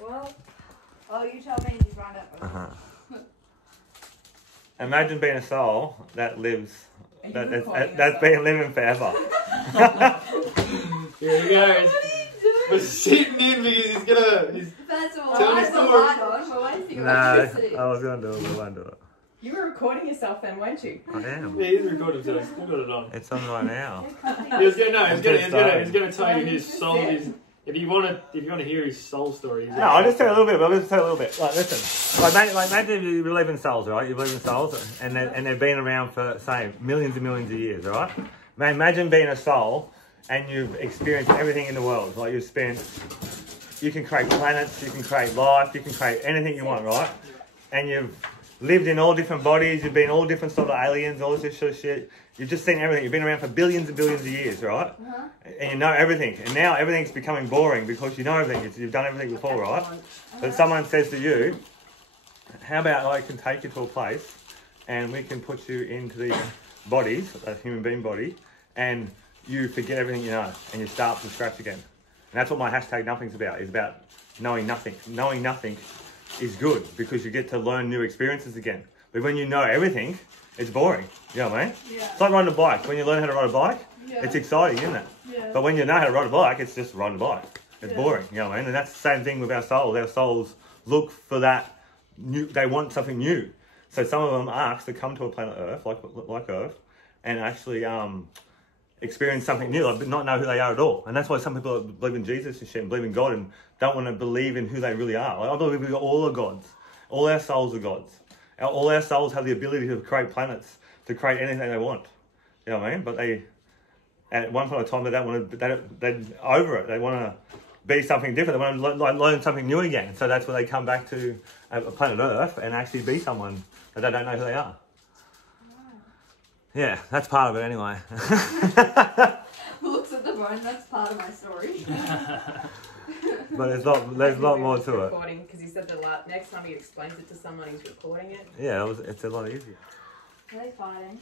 Well, oh, you tell me. He's right up. Imagine being a soul that lives, that's been living forever. Here he goes. We're sitting in because he's That's all. Tell I me have the story. light on. We're waiting No, on electricity. I was going to do it, but I won't do it. You were recording yourself then, weren't you? I am. Yeah, he's recording today. He's still got it on. It's on right now. He's gonna tell you his soul. If you want to hear his soul story. No, I'll just tell you a little bit. I'll just tell you a little bit. Like, listen. Like imagine you believe in souls, right? You believe in souls, and they've been around for, say, millions and millions of years, right? Man, imagine being a soul, and you've experienced everything in the world. Like, you can create planets, you can create life, you can create anything you want, right? And you've lived in all different bodies, you've been all different sort of aliens, all this sort of shit. You've just seen everything. You've been around for billions and billions of years, right? And you know everything. And now everything's becoming boring because you know everything. You've done everything before, right? But someone says to you, how about I can take you to a place and we can put you into these bodies, a human being body, and you forget everything you know and you start from scratch again. And that's what my hashtag nothing's about, is about knowing nothing. Knowing nothing is good because you get to learn new experiences again. But when you know everything, it's boring. You know what I mean? Yeah. It's like riding a bike. When you learn how to ride a bike, it's exciting, isn't it? Yeah. But when you know how to ride a bike, it's just riding a bike. It's boring. You know what I mean? And that's the same thing with our souls. Our souls look for that new, they want something new. So some of them ask to come to a planet Earth, like Earth, and actually experience something new, like not know who they are at all. And that's why some people believe in Jesus and shit and believe in God and don't want to believe in who they really are. Like, I believe we all are gods. All our souls are gods. All our souls have the ability to create planets, to create anything they want. You know what I mean? But they, at one point in time, they don't want to, they're over it. They want to be something different. They want to learn something new again. So that's where they come back to a planet Earth and actually be someone that they don't know who they are. Yeah, that's part of it anyway. Looks at the phone, that's part of my story. But there's a lot more to it. Because he said the next time he explains it to someone, he's recording it. Yeah, it's a lot easier. Are they fighting?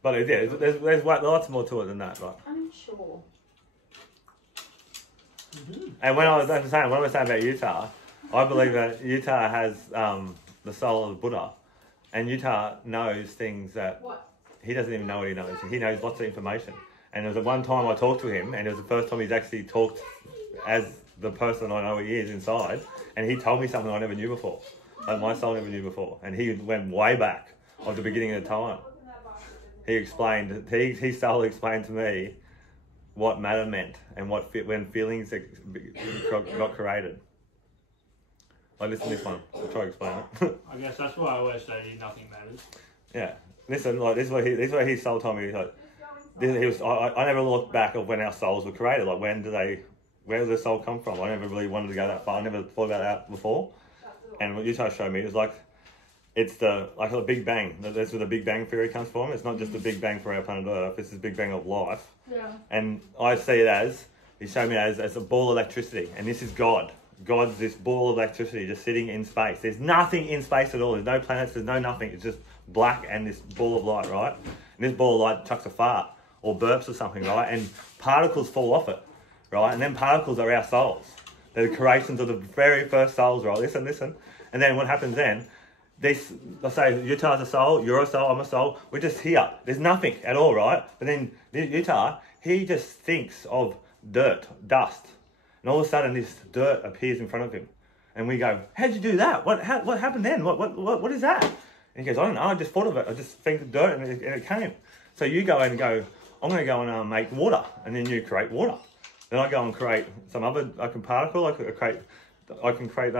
But yeah, there's lots more to it than that, right? I'm sure. And when I was saying about Utah, I believe that Utah has the soul of the Buddha, and Utah knows things that he doesn't even know what he knows. He knows lots of information. And there was one time I talked to him, and it was the first time he's actually talked as the person I know he is inside, and he told me something I never knew before, like my soul never knew before, and he went way back of the beginning of the time. He explained, his soul explained to me what matter meant and when feelings got created. Like, listen to this one. I'll try to explain it. I guess that's why I always say nothing matters. Yeah. Listen, like, this is what his soul told me. Like, I never looked back of when our souls were created. Like, where did the soul come from? I never really wanted to go that far. I never thought about that before. And what Utah showed me, it was like, it's like a Big Bang. That's where the Big Bang Theory comes from. It's not just the Big Bang for our planet Earth. It's the Big Bang of life. Yeah. And I see it as, he showed me as a ball of electricity. And this is God. God's this ball of electricity just sitting in space. There's nothing in space at all. There's no planets. There's no nothing. It's just black and this ball of light, right? And this ball of light chucks a fart or burps or something, right? And particles fall off it, right? And then particles are our souls. They're the creations of the very first souls, right? Listen. And then what happens then? Let's say Utah's a soul, you're a soul, I'm a soul. We're just here. There's nothing at all, right? But then Utah, he just thinks of dirt, dust. And all of a sudden this dirt appears in front of him. And we go, how'd you do that? What happened then? What is that? And he goes, I don't know, I just thought of it. I just think of dirt and it came. So you go and go, I'm going to go and make water. And then you create water. Then I go and create some other particle. I can create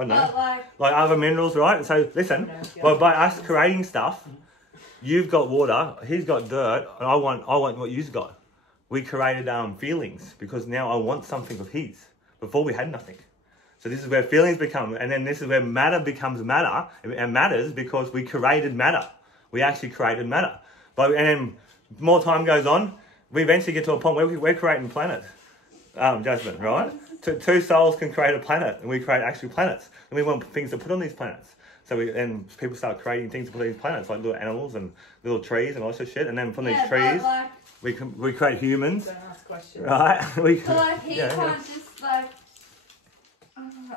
I don't know, like other minerals, right? So listen, by us creating stuff, you've got water, he's got dirt, and I want what you've got. We created feelings because now I want something of his. Before we had nothing. So this is where feelings become, and then this is where matter becomes matter, and matters because we created matter. We actually created matter. And then more time goes on, we eventually get to a point where we're creating planets, Jasmine, right? Two souls can create a planet, and we create actual planets. And we want things to put on these planets. So people start creating things to put on these planets, like little animals and little trees and all this shit. And then from these trees, we create humans. Don't ask questions. Right? So he can't just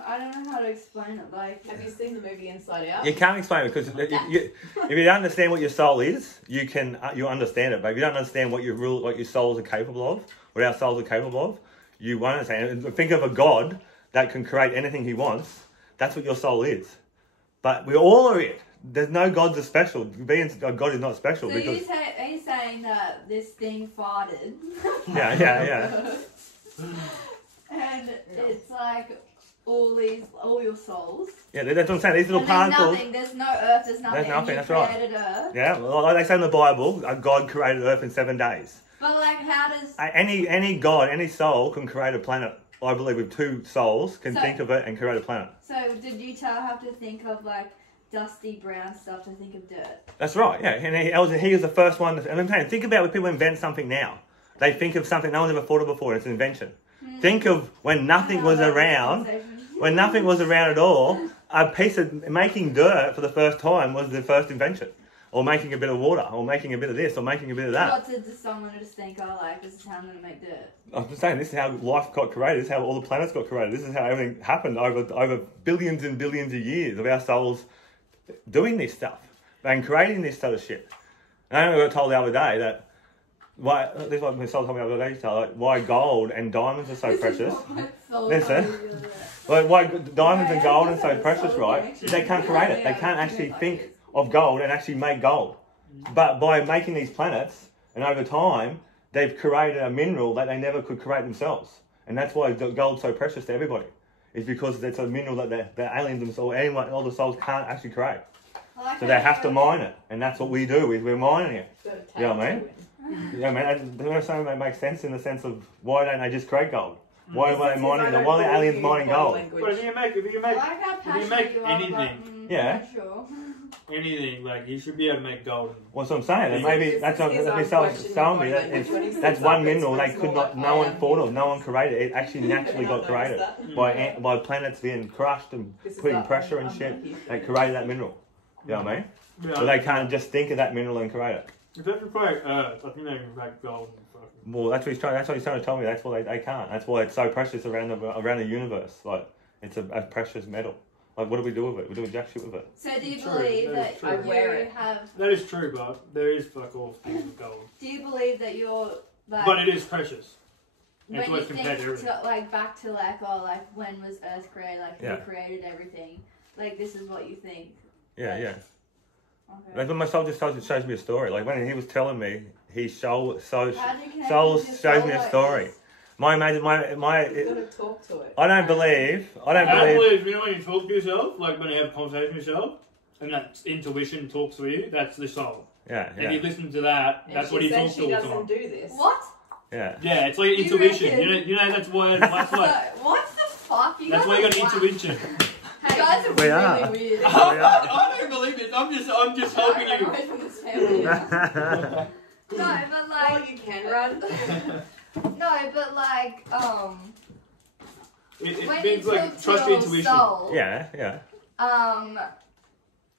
I don't know how to explain it. Like, Have you seen the movie Inside Out? You can't explain it because if you don't understand what your soul is, you understand it. But if you don't understand what your souls are capable of, what our souls are capable of, you won't understand it. Think of a God that can create anything he wants. That's what your soul is. But we all are it. There's no gods are special. Being a God is not special. So because... are you saying that this thing farted? Yeah. And it's like all your souls. Yeah, that's what I'm saying. These little and particles. There's no earth. There's nothing. There's nothing. And That's you right. created Earth. Yeah, well, like they say in the Bible, God created Earth in 7 days. But like, how does Any God, any soul can create a planet. I believe with 2 souls can think of it and create a planet. So did you have to think of like dusty brown stuff to think of dirt? That's right. Yeah, and he was the first one. I'm saying, think about when people invent something now. They think of something no one's ever thought of before. And it's an invention. Think of when nothing was around. When nothing was around at all, a piece of making dirt for the first time was the first invention. Or making a bit of water, or making a bit of this, or making a bit of that. What did someone just think, oh, like, this is how I'm going to make dirt? I'm just saying, this is how life got created. This is how all the planets got created. This is how everything happened over billions and billions of years of our souls doing this stuff and creating this sort of shit. And I got told the other day that this is what my soul told me the other day. So like, why gold and diamonds are so precious. Listen, why diamonds and gold are so precious, right? They can't create it. They can't actually think of gold and actually make gold. But by making these planets, and over time, they've created a mineral that they never could create themselves. And that's why gold's so precious to everybody. It's because it's a mineral that the aliens themselves, anyone, all the souls can't actually create. So they have to mine it. And that's what we do, we're mining it. You know what I mean? Yeah, man. There's something that makes sense in the sense of why don't they just create gold? Why are they mining? Why are the aliens mining gold? But if you make anything, yeah, anything like you should be able to make gold. Well, that's what I'm saying. And maybe that's what myself telling me that that's one mineral they could not, no one thought of, no one created. It actually naturally got created by planets being crushed and putting pressure and shit. They created that mineral. You know what I mean? Yeah. So they can't just think of that mineral and create it. If they can create Earth, I think they can make gold. Well, that's what he's trying. That's what he's trying to tell me. That's why they can't. That's why it's so precious around the universe. Like it's a precious metal. Like what do we do with it? We do jack shit with it. So do you believe that you have? That is true, but there is fuck all things with gold. Do you believe that you're like? But it is precious. When you think like back to like when was Earth created? Like who created everything? Like this is what you think. Yeah, like, yeah. Okay. Like when my soul just shows me a story. Like when he was telling me, shows me a story. You gotta talk to it. I don't believe. You know when you talk to yourself, like when you have a conversation with yourself, and that intuition talks to you. That's the soul. Yeah. And you listen to that. And that's what he talks to all the time. She doesn't do this. What? Yeah. Yeah, it's like intuition. You know that's why. That's why. What the fuck? That's why you got intuition. Hey, you guys are really weird. I don't believe it. I'm just helping you. No, but like. Oh, you can run. No, but like, It means like trust your intuition. Soul, yeah.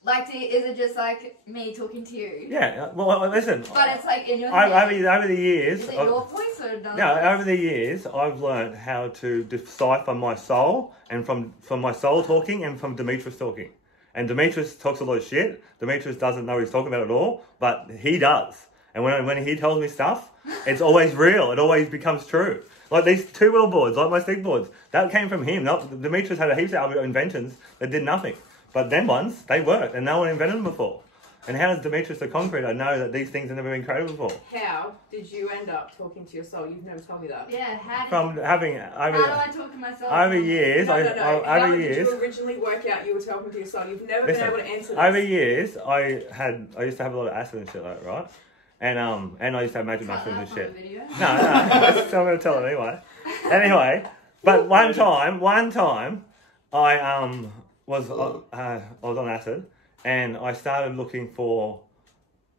Like, is it just like me talking to you? Yeah. Well, listen. But it's like in your head. Over the years. Is it your voice or another? No, over the years, I've learned how to decipher my soul and from my soul talking and from Demetrius talking. And Demetrius talks a lot of shit. Demetrius doesn't know what he's talking about at all, but he does. And when he tells me stuff, it's always real. It always becomes true. Like these 2 little boards, like my stick boards, that came from him. Demetrius had a heap of other inventions that did nothing. But them ones, they worked, and no one invented them before. And how does Demetrius the concreter know that these things have never been created before? How did you end up talking to your soul? You've never told me that. Yeah, how do I talk to myself? Over years, How did you originally work out you were talking to your soul? You've never been able to answer this. Over years, I used to have a lot of acid and shit like that, right? And I used to have magic mushrooms and shit. No, I'm going to tell it anyway. Anyway, but one time, I was on acid, and I started looking for.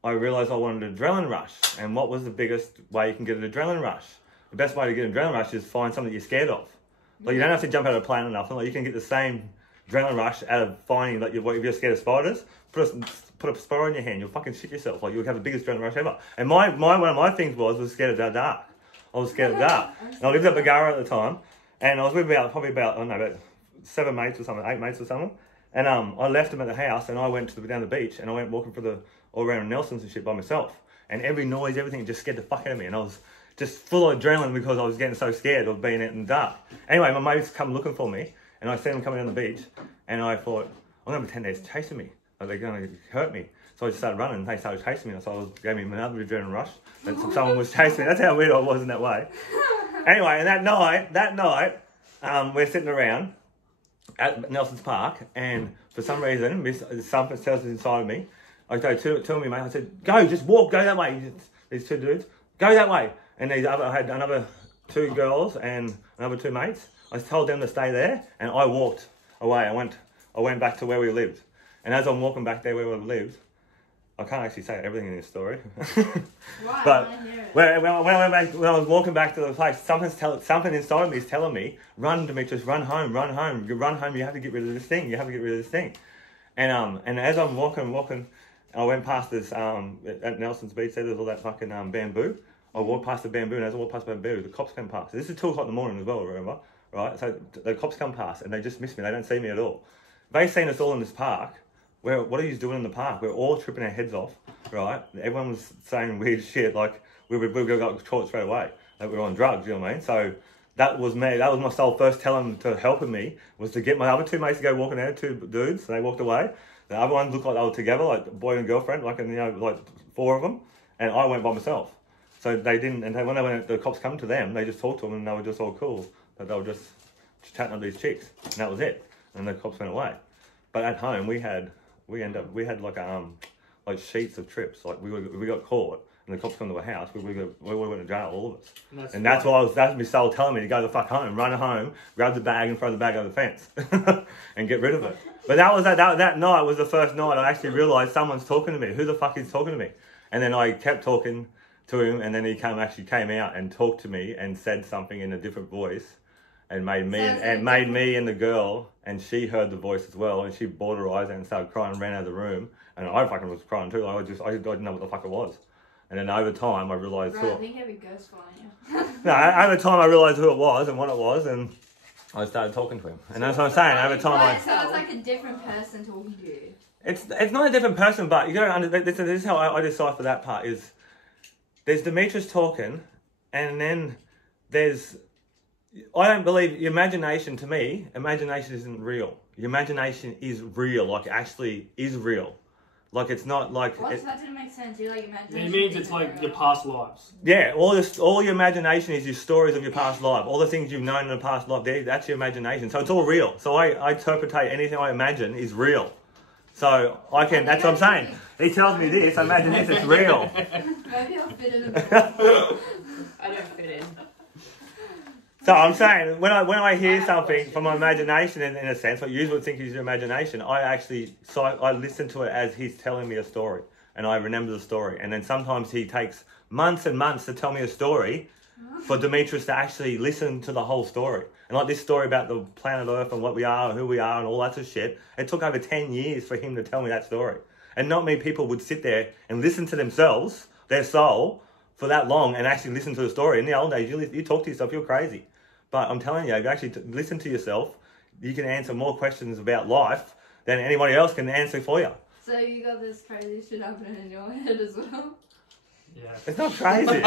I realised I wanted an adrenaline rush, and what was the biggest way you can get an adrenaline rush? The best way to get an adrenaline rush is find something you're scared of. Like you don't have to jump out of a plane or nothing. Like you can get the same adrenaline rush out of finding like if you're scared of spiders. Put a spider in your hand, you'll fucking shit yourself. Like you'll have the biggest adrenaline rush ever. And one of my things was scared of the dark. I was scared of the dark. And I lived at Bagara at the time, and I was with about 7 mates or something, 8 mates or something. And I left them at the house and I went down the beach and I went walking all around Nelson's and shit by myself. And every noise, everything just scared the fuck out of me. And I was just full of adrenaline because I was getting so scared of being out in the dark. Anyway, my mates come looking for me and I see them coming down the beach and I thought, I'm going to pretend they're chasing me. Are they going to hurt me? So I just started running and they started chasing me. So it gave me another adrenaline rush that someone was chasing me. That's how weird I was in that way. Anyway, and that night, we're sitting around at Nelson's Park, and for some reason, something tells inside of me. I go to me, mate. I said, "Go, just walk, go that way." These 2 dudes, go that way. And I had another 2 girls and another 2 mates. I told them to stay there, and I walked away. I went back to where we lived, and as I'm walking back there where we lived, I can't actually say everything in this story. Why? But when I was walking back to the place, something inside of me is telling me, "Run, Demetrius, run home, run home. You run home. You have to get rid of this thing. You have to get rid of this thing." And as I'm walking, I went past this at Nelson's Beach. There's all that fucking bamboo. I walked past the bamboo, and as I walked past the bamboo, the cops come past. This is 2 o'clock in the morning as well, remember? Right? So the cops come past, and they just miss me. They don't see me at all. They've seen us all in this park. What are you doing in the park? We're all tripping our heads off, right? Everyone was saying weird shit, like we got caught straight away, like we were on drugs, you know what I mean? So that was me. That was my soul first telling to helping me, was to get my other 2 mates to go walking out, 2 dudes, and they walked away. The other ones looked like they were together, like boy and girlfriend, like, like 4 of them, and I went by myself. So they didn't, and when the cops come to them, they just talked to them, and they were just all cool, that they were just chatting up these chicks, and that was it. And the cops went away. But at home, we had like sheets of trips. Like we got caught, and the cops come to our house. We went to jail, all of us. And that's my soul telling me to go the fuck home, run home, grab the bag, and throw the bag over the fence, and get rid of it. But that night was the first night I actually realised someone's talking to me. Who the fuck is talking to me? And then I kept talking to him, and then he came out and talked to me and said something in a different voice. And made me and the girl, and she heard the voice as well, and she bawled her eyes out and started crying and ran out of the room. And I fucking was crying too. I didn't know what the fuck it was. And then over time, I realised I think every ghost following you. No, over time I realised who it was and what it was, and I started talking to him. And that's what I'm saying. Over time, so it's like a different person talking to you. It's not a different person, but you got to understand. This is how I decipher that part. Is there's Demetrius talking, and then there's. I don't believe your imagination. To me, imagination isn't real. Your imagination is real, like actually is real. Like it's not like. What? That didn't make sense. You're like imagination. It means it's like your past lives. Yeah, all your imagination is your stories of your past life. All the things you've known in the past life, that's your imagination. So it's all real. So I interpret anything I imagine is real. So I can. That's what I'm saying. He tells me this. I imagine this. It's real. Maybe I'll fit in a bit. I don't fit in. So I'm saying, when I hear something from my imagination, in a sense, what you would think is your imagination, I listen to it as he's telling me a story, and I remember the story. And then sometimes he takes months and months to tell me a story for Demetrius to actually listen to the whole story. And like this story about the planet Earth and what we are and who we are and all that sort of shit, it took over 10 years for him to tell me that story. And not many people would sit there and listen to themselves, their soul, for that long and actually listen to the story. In the old days, you talk to yourself, you're crazy. But I'm telling you, if you actually listen to yourself, you can answer more questions about life than anybody else can answer for you. So you got this crazy shit happening in your head as well? Yeah. It's not crazy.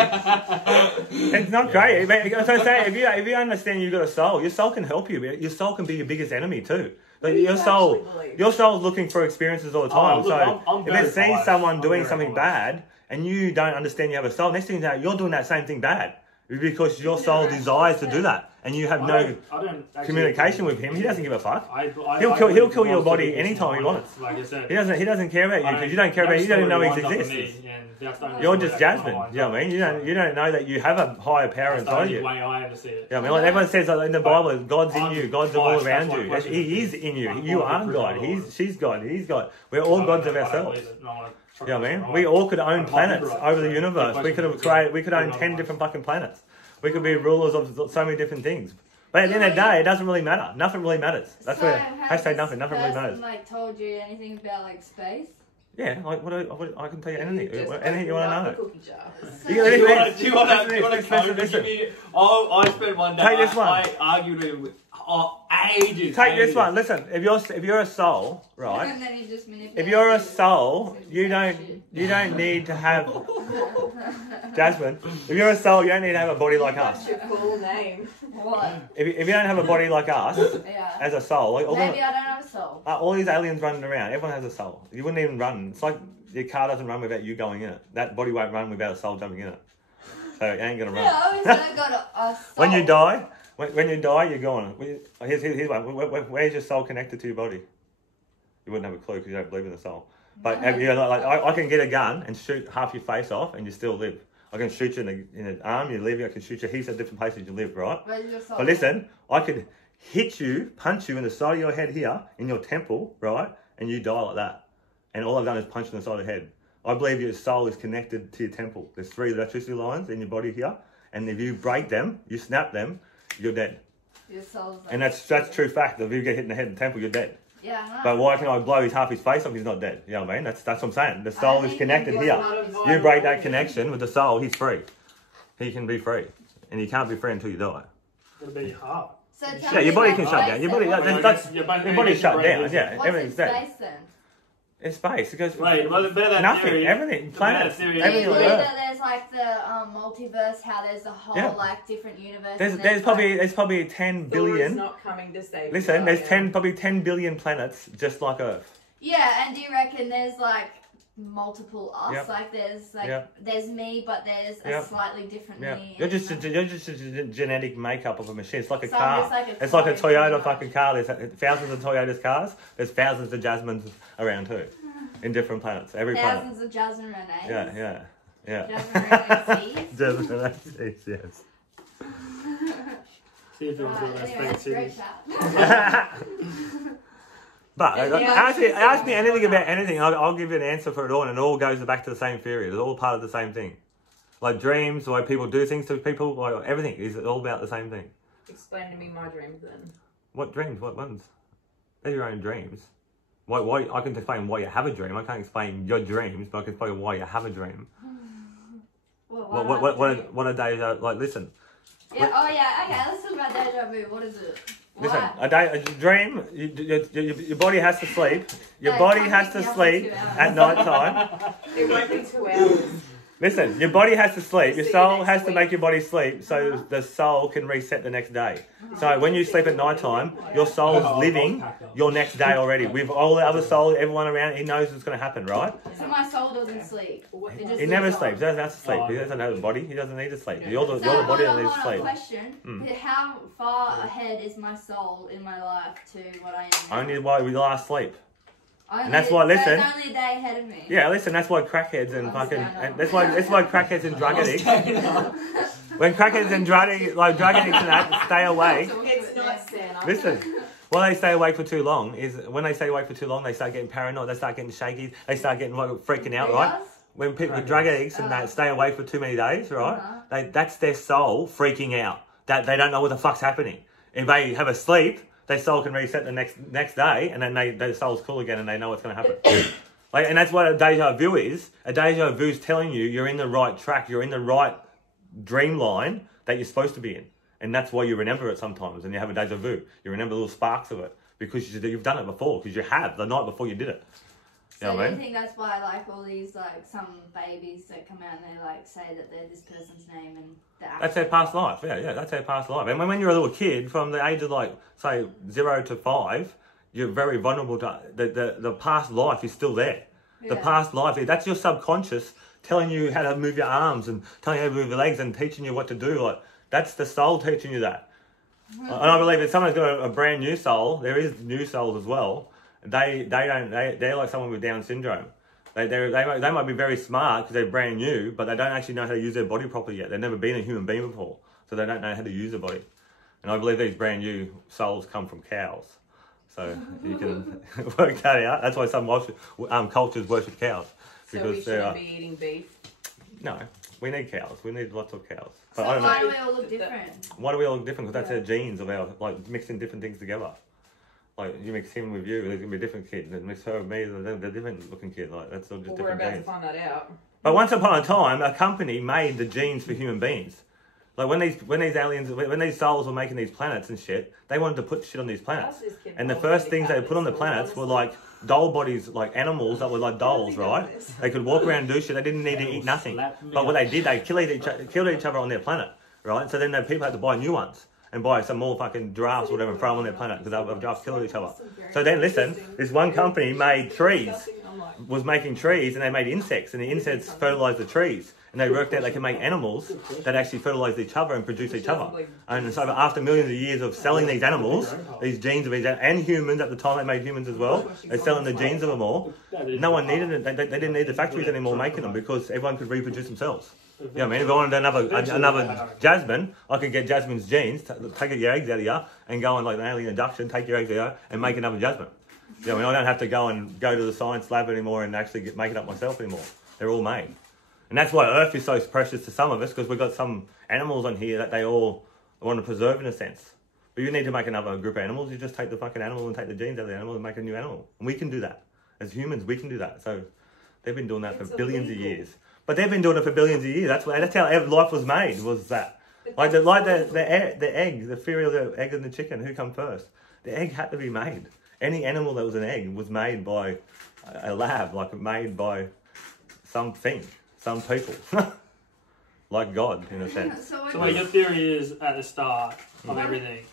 It's not crazy. So I'm saying, if you understand you've got a soul, your soul can help you. Your soul can be your biggest enemy too. Like your soul's looking for experiences all the time. Look, if it sees someone doing something bad and you don't understand you have a soul, next thing you know, you're doing that same thing bad. Because your soul desires to do that, and you have no communication with him. He doesn't give a fuck. He'll kill your body anytime he wants. Like I said, he doesn't care about you because you don't care about. You don't even know he exists. You're just Jasmine. You know what I mean? You don't know that you have a higher power inside you. That's the only way I ever see it. Yeah, I mean, like everyone says in the Bible, God's in you. God's all around you. He is in you. You are God. She's God. He's God. We're all gods of ourselves. You know what I mean? We all could own planets over the universe. We could own 10 different fucking planets. We could be rulers of so many different things. But at the end of the day, it doesn't really matter. Nothing really matters. That's where hashtag nothing really matters. Like told you anything about like space? Yeah, like I can tell you anything. Anything you want to know. Do you want to give me? I spent one day. Take this one. I argued with him ages. Take this one. Listen, if you're a soul, right? And then you just manipulate. If you're a soul, you don't need to have Jasmine. If you're a soul, you don't need to have a body like us. What's your full name? What? If you don't have a body like us, Yeah. as a soul, like Maybe I don't have a soul. all these aliens running around, everyone has a soul. You wouldn't even run. It's like your car doesn't run without you going in it. That body won't run without a soul jumping in it. So it ain't gonna run. Yeah, I always said I got a soul. When you die, you're gone. Here's one. Where's your soul connected to your body? You wouldn't have a clue because you don't believe in the soul. But I can get a gun and shoot half your face off and you still live. I can shoot you in the arm, you live. I can shoot you heaps of different places you live, right? Where's your soul? But listen, I could hit you, punch you in the side of your head here, in your temple, right? And you die like that. And all I've done is punch you in the side of the head. I believe your soul is connected to your temple. There's 3 electricity lines in your body here. And if you break them, you snap them, you're dead. Your soul's like... And that's true fact. If you get hit in the head in the temple, you're dead. Yeah, I know. But why can I blow half his face off? He's not dead. You know what I mean? That's what I'm saying. The soul is connected here. You break that connection with the soul, he's free. He can be free. And you can't be free until you die. It'll be hard. So Yeah, your body can shut down. Your body, your body's shut down. Yeah, what's everything's in dead. space then? In space, it goes. Wait, well, better nothing, theory, everything, planets, Do you everything believe on Earth. that there's like the multiverse, how there's a whole like different universe? There's probably 10 billion. Not coming to save Listen, there's probably 10 billion planets just like Earth. Yeah, and do you reckon there's like multiple us? Yep. Like there's there's me, but there's a slightly different me. You're just a genetic makeup of a machine. It's like a So car. it's like a It's like a Toyota fucking car. There's thousands of Toyota's cars. There's thousands of Jasmines around too, in different planets. Every planet. Thousands of Jasmine Renees. Yeah. Jasmine Renees. Jasmine Renees, yes. See if you want to do that Anyway, it's a great city. chat. But ask me anything about anything, I'll give you an answer for it all, and it all goes back to the same theory. It's all part of the same thing. Like dreams, the way people do things to people, like everything is all about the same thing. Explain to me my dreams then. What dreams? What ones? They're your own dreams. Why? I can explain why you have a dream. I can't explain your dreams, but I can explain why you have a dream. What are deja? Like, listen. Yeah. Oh yeah. Okay. Let's talk about deja vu. What is it? Listen, a dream. Your body has to sleep. Your body has to sleep at night time. It won't be 2 hours. Listen, your body has to sleep. Your soul has to make your body sleep so the soul can reset the next day. So when you sleep at night time, your soul's living your next day already. With all the other souls, everyone around, he knows what's going to happen, right? So my soul doesn't sleep. He never sleeps. He doesn't have to sleep. He doesn't have a body. He doesn't need to sleep. You're the body that needs to sleep. Question. How far ahead is my soul in my life to what I am now? Only while we last sleep. And that's why, listen. So it's only a day ahead of me. Yeah, listen, that's why crackheads and fucking... And that's why crackheads and drug addicts... When crackheads and drug addicts and that stay awake... It's not Santa. Listen, why they stay awake for too long is when they stay awake for too long, they start getting paranoid, they start getting shaky, they start getting like freaking out, right? When people drug addicts and they stay awake for too many days, right? That's their soul freaking out. That they don't know what the fuck's happening. If they have a sleep, their soul can reset the next day, and then their soul's cool again, and they know what's going to happen. And that's what a deja vu is. A deja vu is telling you you're in the right track, you're in the right dream line that you're supposed to be in. And that's why you remember it sometimes, and you have a deja vu. You remember little sparks of it because you've done it before, because you have the night before you did it. So do you think that's why like all these like some babies that come out and they like say that they're this person's name and that's their past life. Yeah, that's their past life. And when you're a little kid, from the age of like say 0 to 5, you're very vulnerable to the past life is still there. Yeah. The past life, that's your subconscious telling you how to move your arms and telling you how to move your legs and teaching you what to do. Like that's the soul teaching you that. And I believe if someone's got a brand new soul, there is new souls as well. They're like someone with Down syndrome. They might be very smart because they're brand new, but they don't actually know how to use their body properly yet. They've never been a human being before, so they don't know how to use their body. And I believe these brand new souls come from cows, so you can work that out. That's why some cultures worship cows. So we shouldn't be eating beef? No, we need cows. We need lots of cows. So but why do we all look different? Why do we all look different? Because that's our genes of our mixing different things together. Like, you mix him with you, there's going to be a different kid. And mix her with me, they're different looking kid. Like, that's all just different genes. We're about to find that out. But once upon a time, a company made the genes for human beings. Like when these aliens, when these souls were making these planets and shit, they wanted to put shit on these planets. And the first things they put on the planets were like doll bodies, like animals that were like dolls, right? They could walk around and do shit. They didn't need to eat nothing. But what they did, they killed each other on their planet, right? So then the people had to buy new ones and buy some more fucking giraffes or whatever and throw them on their planet because they were just killing each other. So then listen, this one company made trees, was making trees, and they made insects, and the insects fertilized the trees. And they worked out they can make animals that actually fertilize each other and produce each other. And so after millions of years of selling these animals, these genes of these, and humans at the time, they made humans as well, they're selling the genes of them all. No one needed it. They didn't need the factories anymore making them because everyone could reproduce themselves. You know what I mean? If I wanted another Jasmine, I could get Jasmine's genes, take your eggs out of you, and go on like an alien induction, take your eggs out and make another Jasmine. You know what I mean? I don't have to go to the science lab anymore and actually make it up myself anymore. They're all made. And that's why Earth is so precious to some of us, because we've got some animals on here that they all want to preserve in a sense. But you need to make another group of animals. You just take the fucking animal and take the genes out of the animal and make a new animal. And we can do that. As humans, we can do that. So they've been doing that for billions of years. But they've been doing it for billions of years. That's how life was made, was that. Like the egg, the theory of the egg and the chicken, who come first? The egg had to be made. Any animal that was an egg was made by a lab, like made by something. Some people, like God, in a sense. So your theory is, at the start of everything,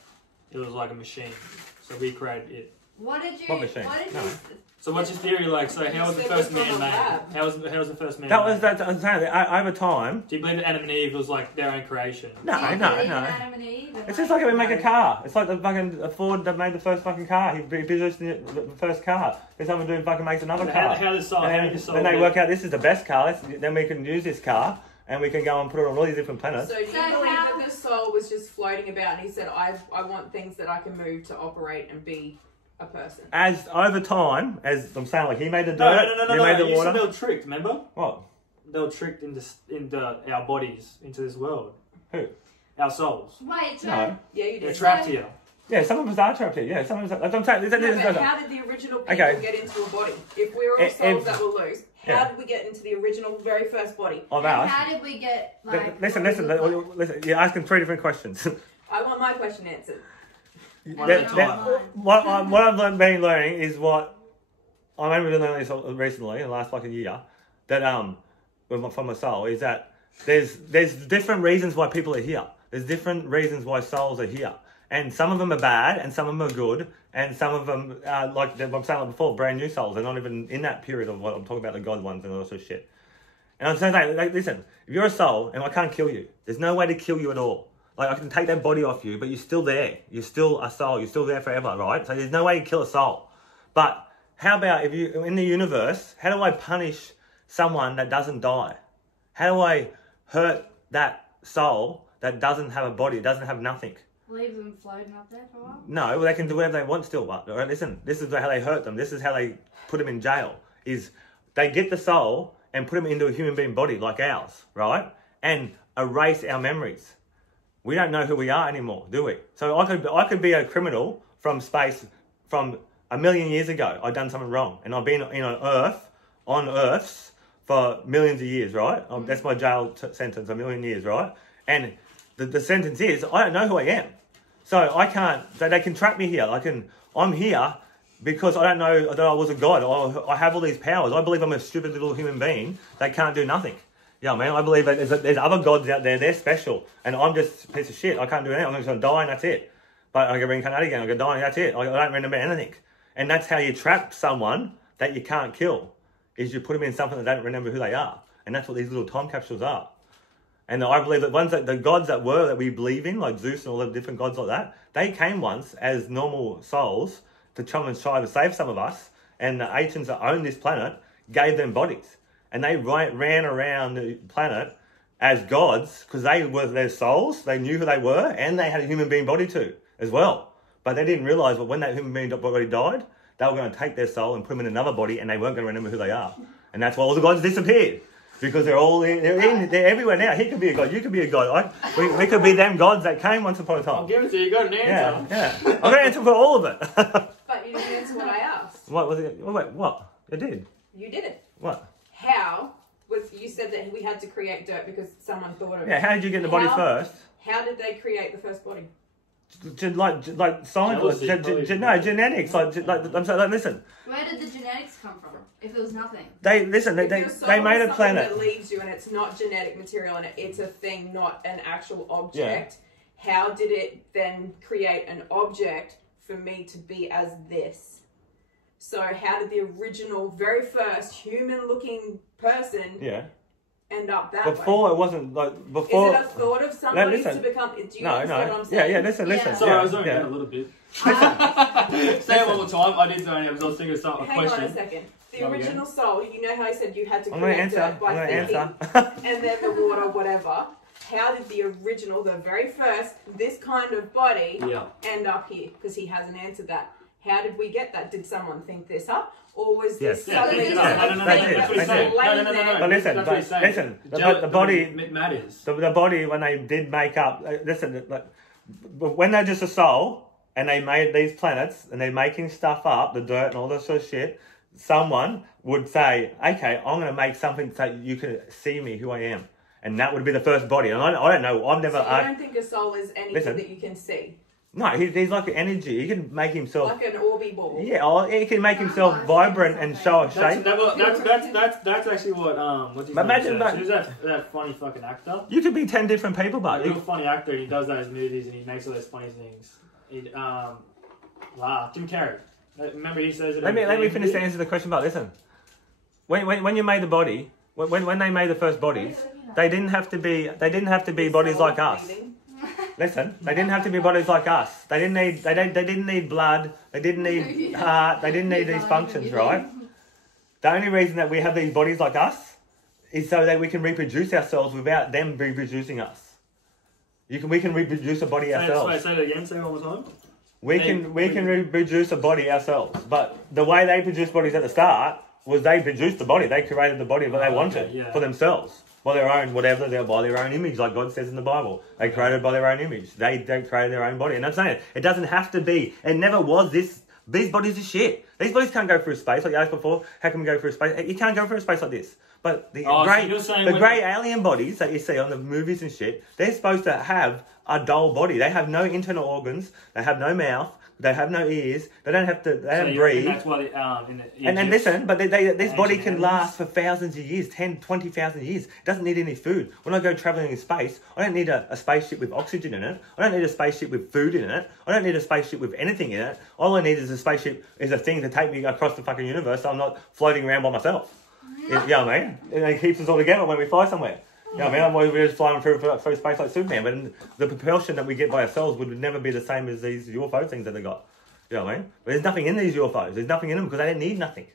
it was like a machine. So we created it. What machine? So what's your theory like? So how was the first man made? How was the first man made? I'm saying over time. Do you believe that Adam and Eve was like their own creation? No. Adam and Eve It's just like we make a car. It's like the fucking Ford that made the first fucking car. He produced the first car. Then someone fucking makes another car. How does then they work out this is the best car. Then we can use this car and we can go and put it on all these different planets. So do you believe that this soul was just floating about and he said, I want things that I can move to operate and be a person? As over time, as I'm saying, like he made the dirt, he made the water. They were tricked, remember? What? They were tricked into our bodies, into this world. Who? Our souls. Wait, so... No. Yeah, you did. They're trapped here. Yeah, some of us are trapped here. Yeah, some of us are. I'm saying, but how did the original people get into a body? If we were all souls that were loose, how did we get into the original, very first body? Of ours. How did we get, like... Listen. You're asking three different questions. I want my question answered. One at a time. What I've been learning is what I've only been learning this recently in the last like a year, that from my soul, is that there's different reasons why people are here. There's different reasons why souls are here, and some of them are bad, and some of them are good, and some of them are like I'm saying before, brand new souls. They're not even in that period of what I'm talking about, the God ones and all sorts of shit. And I'm saying, like, listen, if you're a soul and I can't kill you, there's no way to kill you at all. Like, I can take that body off you, but you're still there. You're still a soul. You're still there forever, right? So there's no way to kill a soul. But how about if you, in the universe, how do I punish someone that doesn't die? How do I hurt that soul that doesn't have a body, doesn't have nothing? Leave them floating up there for a while? No, well, they can do whatever they want still. But right, listen, this is how they hurt them. This is how they put them in jail. Is they get the soul and put them into a human being body like ours, right? And erase our memories. We don't know who we are anymore, do we? So I could be a criminal from space from 1 million years ago. I've done something wrong, and I've been on Earths for millions of years, right? That's my jail sentence, 1 million years, right? And the sentence is I don't know who I am, so I can't. So they can trap me here. I'm here because I don't know that I was a god. I have all these powers. I believe I'm a stupid little human being that can't do nothing. Yeah, man, I believe that there's other gods out there, they're special, and I'm just a piece of shit. I can't do anything, I'm just going to die and that's it. But I get reincarnated again, I go die and that's it. I don't remember anything. And that's how you trap someone that you can't kill, is you put them in something that they don't remember who they are. And that's what these little time capsules are. And I believe that the gods that we believe in, like Zeus and all the different gods like that, they came once as normal souls to try to save some of us, and the ancients that owned this planet gave them bodies. And they ran around the planet as gods because they were their souls. They knew who they were, and they had a human being body too as well. But they didn't realise that when that human being body died, they were going to take their soul and put them in another body, and they weren't going to remember who they are. And that's why all the gods disappeared, because they're everywhere now. He could be a god. You could be a god. We could be them gods that came once upon a time. I'll give it to you. You got an answer. Yeah. I'm going to answer for all of it. But you didn't answer what I asked. What was it? Wait, what? I did. You didn't. What? How was you said that we had to create dirt because someone thought of it? Yeah, how did you get the body first? How did they create the first body? Like science, genetics. I'm saying, listen. Where did the genetics come from? If it was nothing. They made a planet that leaves you, and it's not genetic material, and it's a thing, not an actual object. Yeah. How did it then create an object for me to be as this? So how did the original, very first human-looking person end up that before way? It wasn't like before. Is it a thought of somebody to become? Do you understand what I'm saying? Yeah. Listen. Sorry, I was zoning out a little bit. Say it one more time. I did zone out because I was thinking of something. Hang on a second. The original soul. You know how I said you had to create dirt by thinking, and then the water, whatever. How did the original, the very first, this kind of body end up here? Because he hasn't answered that. How did we get that? Did someone think this up? Or was this something But listen, the body matters. The body, when they did make up, listen, when they're just a soul and they made these planets and they're making stuff up, the dirt and all this sort of shit, someone would say, okay, I'm going to make something so you can see me, who I am. And that would be the first body. And I don't know, I've never... So you don't think a soul is anything that you can see? No, he's like an energy. He can make himself... Like an Orby ball. Yeah, he can make himself vibrant and show a shape. That's actually what... what's his name? Imagine who's that funny fucking actor? You could be 10 different people, but... A real funny actor, and he does those movies and he makes all those funny things. Jim Carrey. Remember he says it... Let me finish to answer the question, but listen. When you made the body... When they made the first bodies, they didn't have to be bodies like us. Listen, they didn't have to be bodies like us. They didn't need blood. They didn't need heart. They didn't need these functions, right? The only reason that we have these bodies like us is so that we can reproduce ourselves without them reproducing us. We can reproduce a body ourselves. Say that again. Say it one more time. We can reproduce a body ourselves, but the way they produced bodies at the start was they produced the body. They created the body that they wanted for themselves. By their own, whatever, they're by their own image, like God says in the Bible. They created by their own image. They created their own body. And I'm saying, it doesn't have to be. It never was this. These bodies are shit. These bodies can't go through space. Like you asked before, how can we go through space? You can't go through space like this. But the grey alien bodies that you see on the movies and shit, they're supposed to have a dull body. They have no internal organs. They have no mouth. They have no ears. They don't have to. They don't breathe. That's why and listen, but this body can last for thousands of years, 10, 20,000 years. It doesn't need any food. When I go traveling in space, I don't need a spaceship with oxygen in it. I don't need a spaceship with food in it. I don't need a spaceship with anything in it. All I need is a spaceship, is a thing to take me across the fucking universe, so I'm not floating around by myself. You know what I mean? And it keeps us all together when we fly somewhere. You know what I mean? We're just flying through space like Superman, but the propulsion that we get by ourselves would never be the same as these UFO things that they got. You know what I mean? But there's nothing in these UFOs. There's nothing in them because they don't need nothing.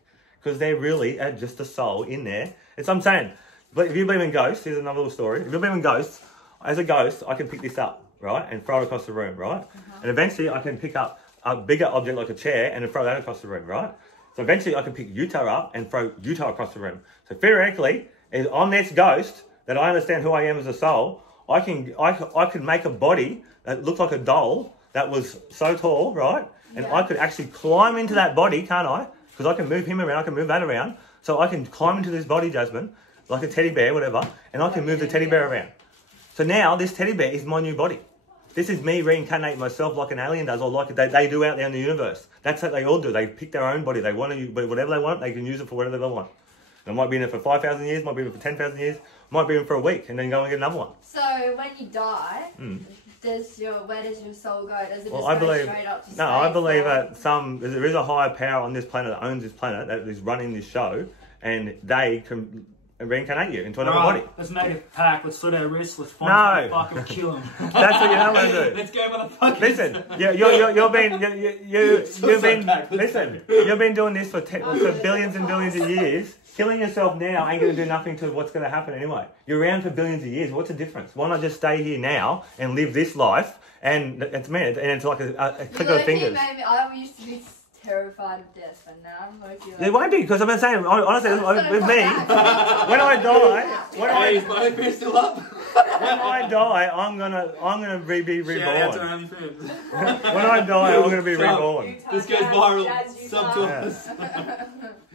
Because they're really just a soul in there. It's I'm saying, but if you believe in ghosts, here's another little story. If you believe in ghosts, as a ghost, I can pick this up, right? And throw it across the room, right? And eventually I can pick up a bigger object like a chair and then throw that across the room, right? So eventually I can pick Utah up and throw Utah across the room. So theoretically, on this ghost, that I understand who I am as a soul, I can make a body that looked like a doll that was so tall, right? And I could actually climb into that body, can't I? Because I can move him around, I can move that around. So I can climb into this body, Jasmine, like a teddy bear, whatever, and I can move the teddy bear around. So now this teddy bear is my new body. This is me reincarnating myself like an alien does, or like they do out there in the universe. That's what they all do. They pick their own body. They want to use whatever they want, they can use it for whatever they want. It might be in it for 5,000 years, might be in it for 10,000 years, might be in it for a week, and then go and get another one. So when you die, where does your soul go? Does it just I go believe, straight up to space? No, I believe that there is a higher power on this planet that owns this planet that is running this show, and they can reincarnate you into another body. Let's make a pact. Let's slit our wrists. Let's find fucking kill him. That's what you don't want to do. Let's go, motherfucker. Listen, you've been doing this for billions and billions of years. Killing yourself now ain't going to do nothing to what's going to happen anyway. You're around for billions of years. What's the difference? Why not just stay here now and live this life? And it's like a click of fingers. I used to be terrified of death, but now I'm like... It won't be, because I've been saying, honestly, with me, when I die... When I die, I'm gonna be reborn. Shout out to OnlyFans. When I die, I'm gonna be reborn. This goes viral. Sub to us. You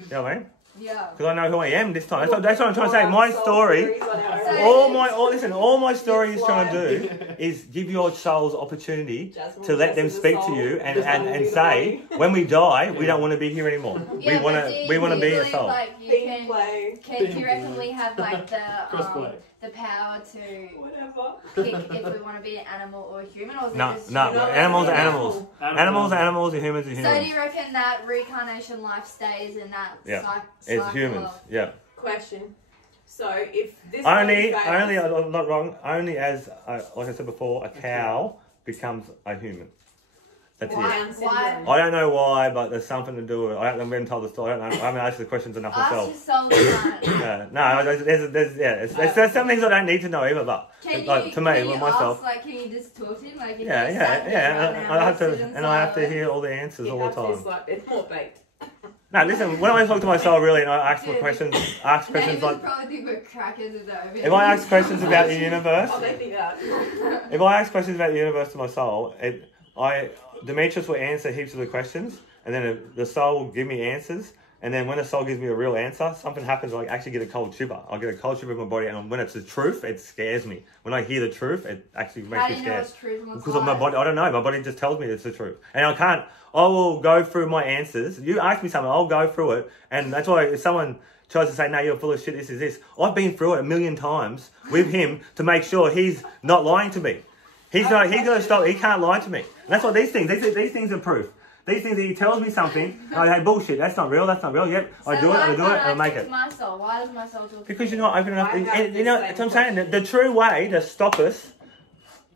know what I mean? Yeah. Because I know who I am this time. That's what I'm trying to say. My Soul story, theories on our own. all my story is trying to do is give your souls opportunity to let them speak to you and say, when we die, we don't want to be here anymore. Yeah, we want to be a soul. Like, you do you reckon we have like the power to pick if we want to be an animal or a human, or is it just animals are animals. Animals are animals, and humans are humans. So do you reckon that reincarnation life stays in that cycle? It's humans. Yeah. Question. So if this only, I'm not wrong. Only as, like I said before, a cow becomes a human. That's it. Why? I don't know why, but there's something to do with it. I haven't been told the story. I haven't asked the questions enough myself. There's some things I don't need to know either, but to me, with myself. Like, can you just talk to him? Like, I have to hear all the answers all the time. It's like it's more baked. No, listen, when I talk to my soul really and I ask questions like... probably think we're crackers if I ask questions about the universe... they think that. If I ask questions about the universe to my soul, Demetrius will answer heaps of the questions, and then the soul will give me answers, and then when the soul gives me a real answer, something happens, I actually get a cold shiver. I'll get a cold shiver in my body, and when it's the truth, it scares me. When I hear the truth, it actually makes me scared. How do you know it's truth? Because of my body, I don't know, my body just tells me it's the truth. And I will go through my answers. You ask me something, I'll go through it, and that's why if someone tries to say, no, you're full of shit, this is this, I've been through it 1,000,000 times with him to make sure he's not lying to me. He's going to stop. He can't lie to me. And that's what these things are proof. These things, he tells me something, I hey, bullshit, that's not real, Yep, I do it, and I make it. My soul? Why does my soul talk? Because you're not open enough. You know, that's what I'm saying. The true way to stop us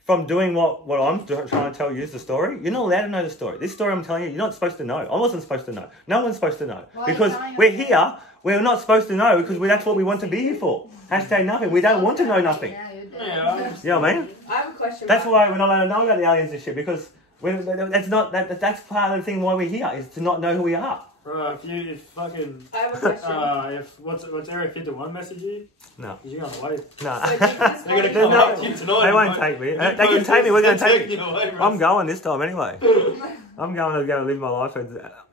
from doing what I'm trying to tell you is the story. You're not allowed to know the story. This story I'm telling you, you're not supposed to know. I wasn't supposed to know. No one's supposed to know. Because we're here, we're not supposed to know because that's what we want to be here for. Hashtag nothing. We don't want to know nothing. Yeah, you know what I mean? I have a question. That's why we're not allowed to know about the aliens and shit, because that's part of the thing why we're here, is to not know who we are. Bro, if fucking... I have a question. What's Area 51 message you? No. You're going away. No. They're going to come up to you tonight. They won't take me. They can take me, we're going to take me. I'm going this time anyway. I'm going to go live my life.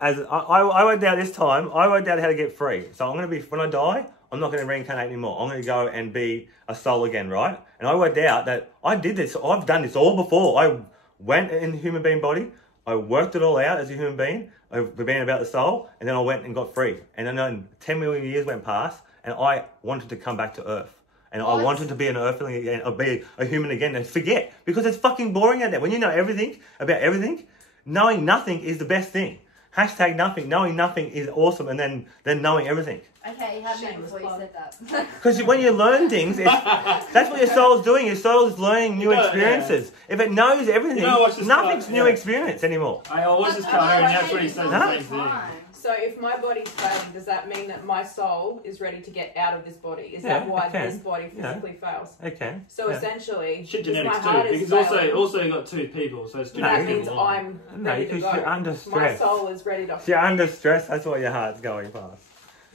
I worked out this time, I worked out how to get free. So I'm going to be, when I die, I'm not going to reincarnate anymore. I'm going to go and be a soul again, right? And I worked out that I did this. I've done this all before. I went in the human being body. I worked it all out as a human being. I've been about the soul. And then I went and got free. And then 10 million years went past. And I wanted to come back to Earth. And I wanted to be an earthling again. Or be a human again. And forget. Because it's fucking boring out there. When you know everything about everything, knowing nothing is the best thing. Hashtag nothing. Knowing nothing is awesome. And then knowing everything. Okay, you had me before you said that. Because when you learn things, that's what your soul's doing. Your soul's learning new experiences. Yeah. If it knows everything, nothing's new experience anymore. I always just can't hear, and that's what he says the same thing. So if my body's failing, does that mean that my soul is ready to get out of this body? Is that why this body physically fails? It can. So essentially, shit genetics too. Because also you got two people, so it's that means I'm ready to go. You're under stress. My soul is ready to. You're under stress. That's why your heart's going fast.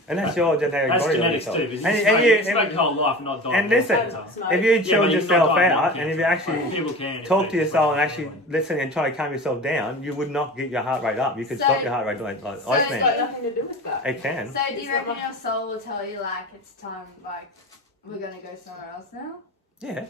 And that's your genetic body. That's genetics too. It's like whole life, not dying. And listen, if you chilled yourself out, and if you actually talk to your soul and actually listen and try to calm yourself down, you would not get your heart rate up. You could stop your heart rate like Iceman. It's got nothing to do with that. It can. So do you reckon your soul will tell you, like, it's time, like, we're going to go somewhere else now? Yeah.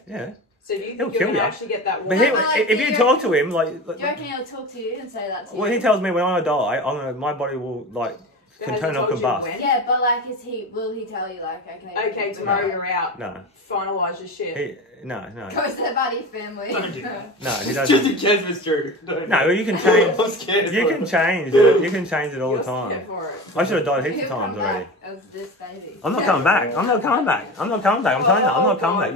So do you think you're going to actually get that one? But if you talk to him, like... Do you reckon he'll talk to you and say that to you? Well, he tells me when I die, my body will, like... can turn on combust. Yeah, but like, will he tell you, like, okay, tomorrow you're out. No. Finalise your shit. No. Goes to their buddy family. No, he doesn't. Just in case it's true. No, you can change. I'm scared. You can change it. You can change it all the time. Scared for it. I should have died heaps of times already. As this baby. I'm not coming back. I'm telling you, I'm not coming back.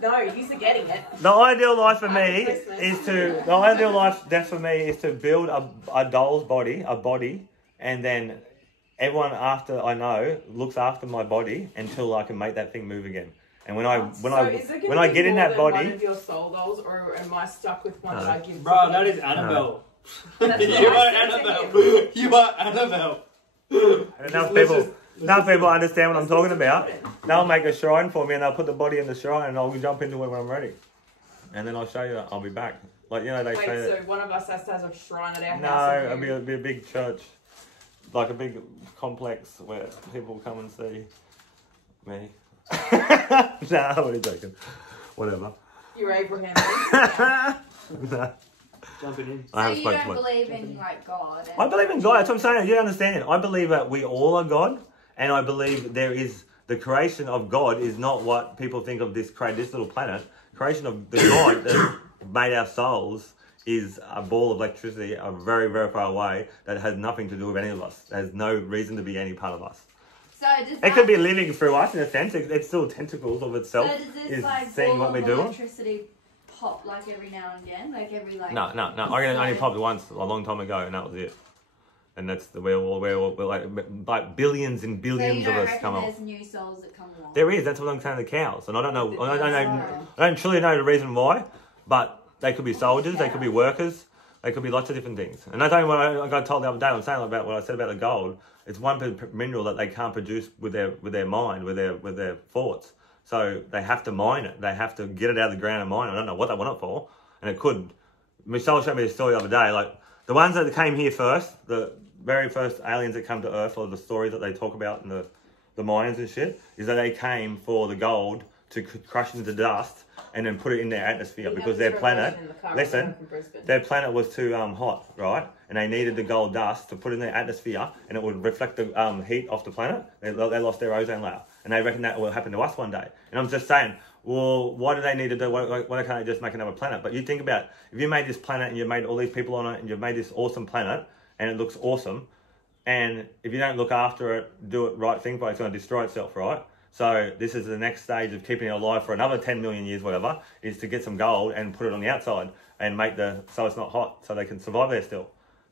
No, you're forgetting it. The ideal life for me death for me is to build a doll's body, and then everyone after I know looks after my body until I can make that thing move again. And when I get in that body, one of your soul dolls, or am I stuck with one that I give? Bro, that is Annabelle. You are Annabelle. You are Annabelle. Enough people understand what I'm talking about. They'll make a shrine for me and they'll put the body in the shrine and I'll jump into it when I'm ready. And then I'll show you that I'll be back. Like, you know, they say so one of us has to have a shrine at our house. No, it'll be a big church. like a big complex where people come and see me. Nah, I'm only joking. Whatever. You're Abraham. Nah. Jumping in. So you don't believe in like God? I believe in God. That's what I'm saying. You understand? I believe that we all are God, and I believe there is the creation of God is not what people think of this little planet. Creation of the God that made our souls is a ball of electricity, very, very far away, that has nothing to do with any of us. There's no reason to be any part of us. So does it could be living through us in a sense. It's still tentacles of itself. So does this is like seeing what we do. Electricity pop like every now and again, like every like. No. I only popped once a long time ago, and that was it. And that's we're like billions and billions of us come up. There's new souls that come along. There is. That's what I'm saying. The cows, and I don't know. I don't truly know the reason why, but they could be soldiers. They could be workers. They could be lots of different things. And that's only what I got told the other day. I'm saying about what I said about the gold. It's one mineral that they can't produce with their mind, with their thoughts. So they have to mine it. They have to get it out of the ground and mine it. I don't know what they want it for, and it couldn't. Michelle showed me the story the other day. Like the ones that came here first, the very first aliens that come to Earth, or the stories that they talk about in the mines and shit, is that they came for the gold to crush into dust and then put it in their atmosphere because their planet, their planet was too hot, right? And they needed the gold dust to put in their atmosphere, and it would reflect the heat off the planet. They lost their ozone layer, and they reckon that will happen to us one day. And I'm just saying, well, why do they need to do? Why can't they just make another planet? But you think about, if you made this planet and you made all these people on it, and you've made this awesome planet, and it looks awesome, and if you don't look after it, do it right thing by it, it's going to destroy itself, right? So this is the next stage of keeping it alive for another 10 million years, whatever, is to get some gold and put it on the outside and make so it's not hot, so they can survive there still.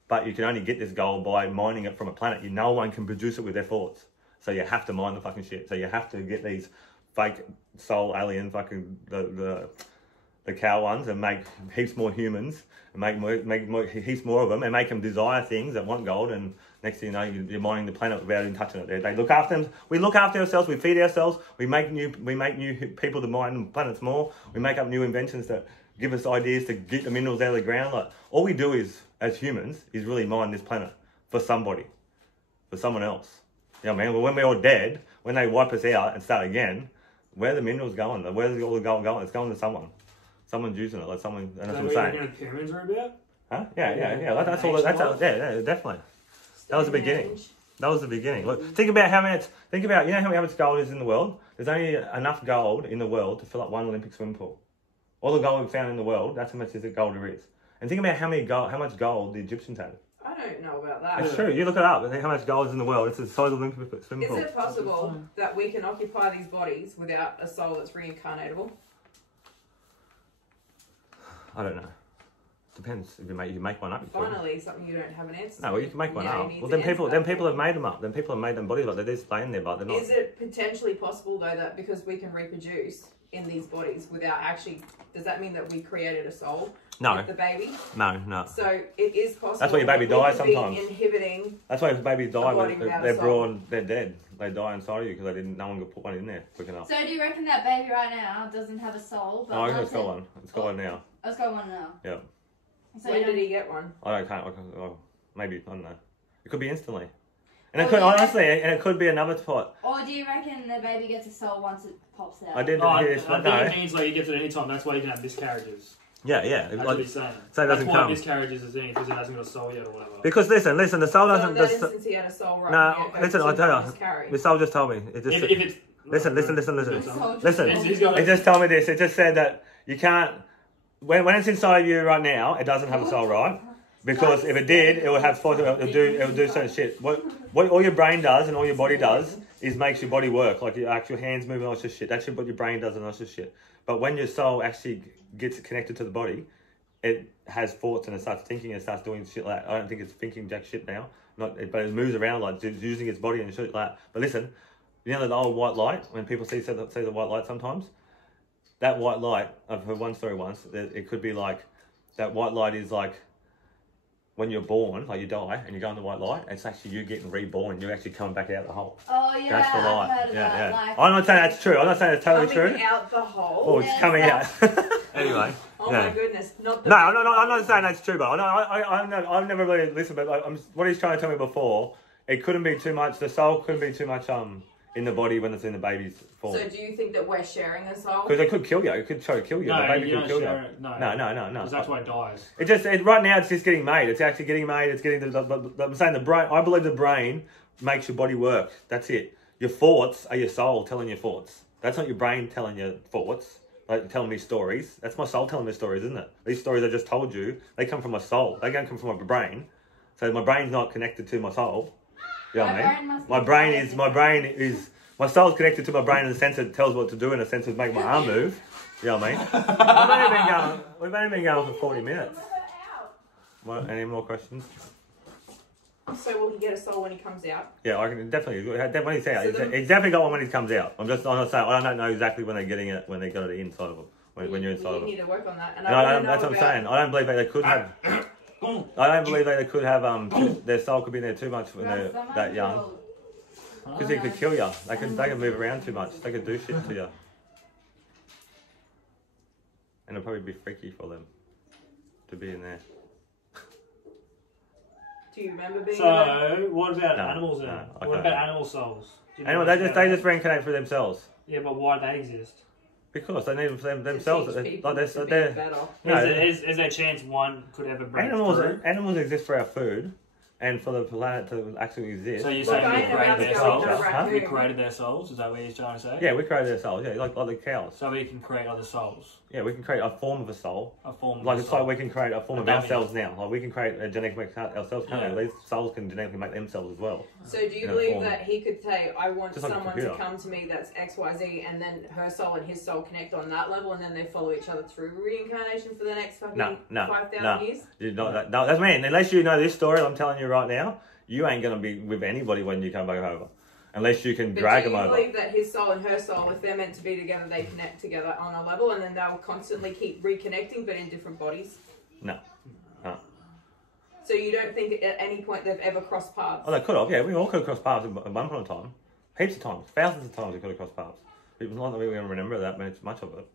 But you can only get this gold by mining it from a planet. No one can produce it with their thoughts. So you have to mine the fucking shit. So you have to get these fake soul alien fucking the cow ones and make heaps more humans and make heaps more of them and make them desire things that want gold, and next thing you know, you're mining the planet without even touching it. They look after them. We look after ourselves. We feed ourselves. We make new people to mine planets more. We make up new inventions that give us ideas to get the minerals out of the ground. Like all we do is, as humans, is really mine this planet for somebody, for someone else. You know what I mean? Well, when we're all dead, when they wipe us out and start again, where are the minerals going? Where's all the gold going? It's going to someone. Someone's using it. Like someone. And that's what I'm saying. The pyramids are about? Huh? Yeah. That's all. Yeah, definitely. That was the beginning. That was the beginning. Look, think about how you know how much gold is in the world? There's only enough gold in the world to fill up one Olympic swimming pool. All the gold we found in the world, that's how much gold there is. And think about how much gold the Egyptians had. I don't know about that. It's true. You look it up and think how much gold is in the world. It's the size of the Olympic swimming pool. Is it possible that we can occupy these bodies without a soul that's reincarnatable? I don't know. Depends. If you make one up. Finally, something you don't have an answer to. No, well, you can make one up. Well, then people have made them up. Then people have made them bodies like they're just laying there, but they're not. Is it potentially possible though that because we can reproduce in these bodies without actually, does that mean that we created a soul? No. With the baby? No. So it is possible. That's why your baby dies sometimes. Inhibiting. That's why babies die when they're dead. They die inside of you because no one could put one in there quick enough. So do you reckon that baby right now doesn't have a soul? But I think it's got one. It's got one now. Oh, it's got one now. Yeah. So when did he get one? I can't. Maybe I don't know. It could be instantly, and it could honestly, and it could be another spot. Or do you reckon the baby gets a soul once it pops out? I didn't hear this, but no. I think it means like he gets it any time. That's why you can have miscarriages. Yeah. That's what he's saying. So it doesn't come. Miscarriages is in because it hasn't got a soul yet or whatever. Because listen, the soul doesn't. So in that instance, he had a soul right. No, listen, I tell you, the soul just told me. It just. If it's listen. Listen. It just told me this. It just said that you can't. When it's inside of you right now, it doesn't have a soul, right? Because if it did, it would have thought. It would do certain shit. What all your brain does and all your body does is makes your body work. Like your actual hands moving, all this shit. That's what your brain does and all this shit. But when your soul actually gets connected to the body, it has thoughts and it starts thinking and it starts doing shit like that. I don't think it's thinking jack shit now. But it moves around like it's using its body and shit like that. But listen, you know the old white light? When people see the white light sometimes? That white light, I've heard one story once, it could be like, that white light is like, when you're born, like you die, and you go in the white light, it's actually you getting reborn. You're actually coming back out of the hole. Oh, yeah. That's the light. I've heard of that. Like, I'm not saying that's true. I'm not saying it's totally true. Coming out the hole? Oh, it's coming out. Anyway. Oh, my goodness. I'm not saying that's true, but I've never really listened, but what he's trying to tell me before it couldn't be too much. The soul couldn't be too much in the body when it's in the baby's form. So do you think that we're sharing a soul? Because it could kill you. It could try to kill you. No, the baby you could kill you. No. No. Because that's why it dies. Right now it's just getting made. It's actually getting made. It's getting I'm saying the brain. I believe the brain makes your body work. That's it. Your thoughts are your soul telling your thoughts. That's not your brain telling your thoughts. Like telling me stories. That's my soul telling me stories, isn't it? These stories I just told you, they come from my soul. They don't come from my brain. So my brain's not connected to my soul. You know what I mean? My soul's connected to my brain in the sense it tells what to do, in a sense of making my arm move. You know what I mean? We've only been going for 40 minutes. Any more questions? So will he get a soul when he comes out? Yeah, I can definitely. When he's out, he's definitely got one when he comes out. I'm not saying I don't know exactly when they're getting it, when they got it inside of them, when you're inside of them. You need to work on that. And that's what I'm saying. I don't believe that they could have. I don't believe that they could have. Their soul could be in there too much when they're that young. Because it could kill you. They could move around too much. They could do shit to you. And it'll probably be freaky for them to be in there. Do you remember being what about animals then? What about animal souls? Anyway, they just reincarnate for themselves. Yeah, but why do they exist? Because they need themselves. Is there a chance one could ever break through? Animals exist for our food and for the planet to actually exist. So you're saying we created their souls? We created their souls? Is that what you're trying to say? Yeah, we created their souls. Yeah, like the cows. So we can create other souls? Yeah, we can create a form of a soul. A form of like a it's soul. like we can create a form of ourselves now. Like we can create a genetically make ourselves. These souls can genetically make themselves as well. So do you believe that he could say, I want just someone to come to me that's XYZ, and then her soul and his soul connect on that level, and then they follow each other through reincarnation for the next fucking 5,000 years? No, that's me. Unless you know this story I'm telling you right now, you ain't going to be with anybody when you come back over. Unless you can drag them over. Do you believe that his soul and her soul, if they're meant to be together, they connect together on a level, and then they'll constantly keep reconnecting, but in different bodies? No. So you don't think at any point they've ever crossed paths? Oh, they could have. Yeah, we all could have crossed paths at one point in time. Heaps of times. Thousands of times we could have crossed paths. It's not that we don't remember that much of it.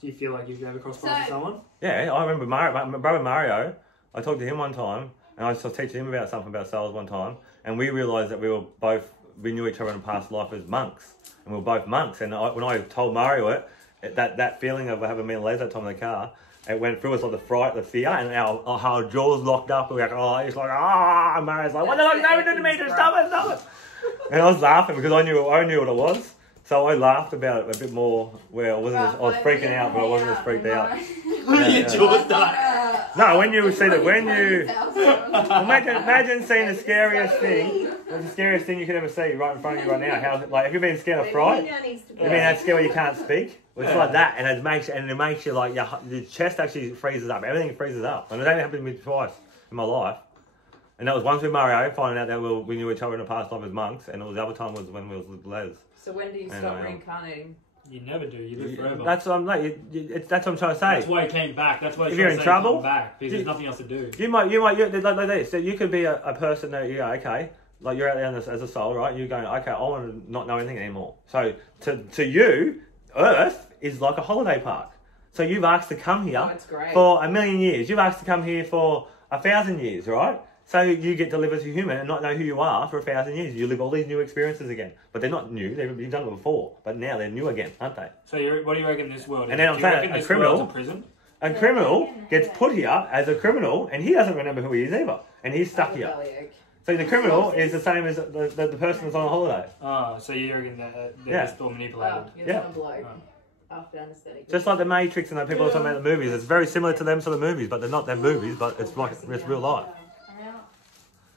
Do you feel like you've ever crossed paths with someone? Yeah, I remember my brother Mario. I talked to him one time, and I was teaching him about something about souls one time, and we realised that we knew each other in a past life as monks, and we were both monks. And when I told Mario that feeling of having me and Les that time in the car, it went through us like the fright, the fear, and our jaws locked up. We were like, he's like, and Mario's like, what the fuck are you doing to me? Just stop it. And I was laughing because I knew what it was. So I laughed about it a bit more, where I was freaking out, but I wasn't as freaked out. No, when you see that, imagine seeing the scariest thing you could ever see right in front of you right now. Have you been scared of fright? You mean that scare where you can't speak? Well, it's like that, and it makes you like your chest actually freezes up. Everything freezes up, and it only happened to me twice in my life. And that was once with Mario, finding out that we knew each other in the past life as monks, and the other time was when we was with Les. So when do you stop reincarnating? You never do. You live forever. That's what I'm like. That's what I'm trying to say. That's why he came back. That's why if you're in trouble, back because there's nothing else to do. You might like this. So you could be a person that okay, like you're out there as a soul, right? You're going, okay, I want to not know anything anymore. So to you, Earth is like a holiday park. So you've asked to come here for 1,000,000 years. You've asked to come here for 1,000 years, right? So you get to live as a human and not know who you are for 1,000 years. You live all these new experiences again. But they're not new. You've done it before. But now they're new again, aren't they? So what do you reckon this world is? And then I'm saying a criminal gets put here as a criminal, and he doesn't remember who he is either. And he's stuck here. So the criminal is the same as the person that's on a holiday. Oh, so you reckon that they're just all manipulated? Just like the Matrix and the people talking about the movies. It's very similar to them sort of movies, but they're not them movies, but it's real life.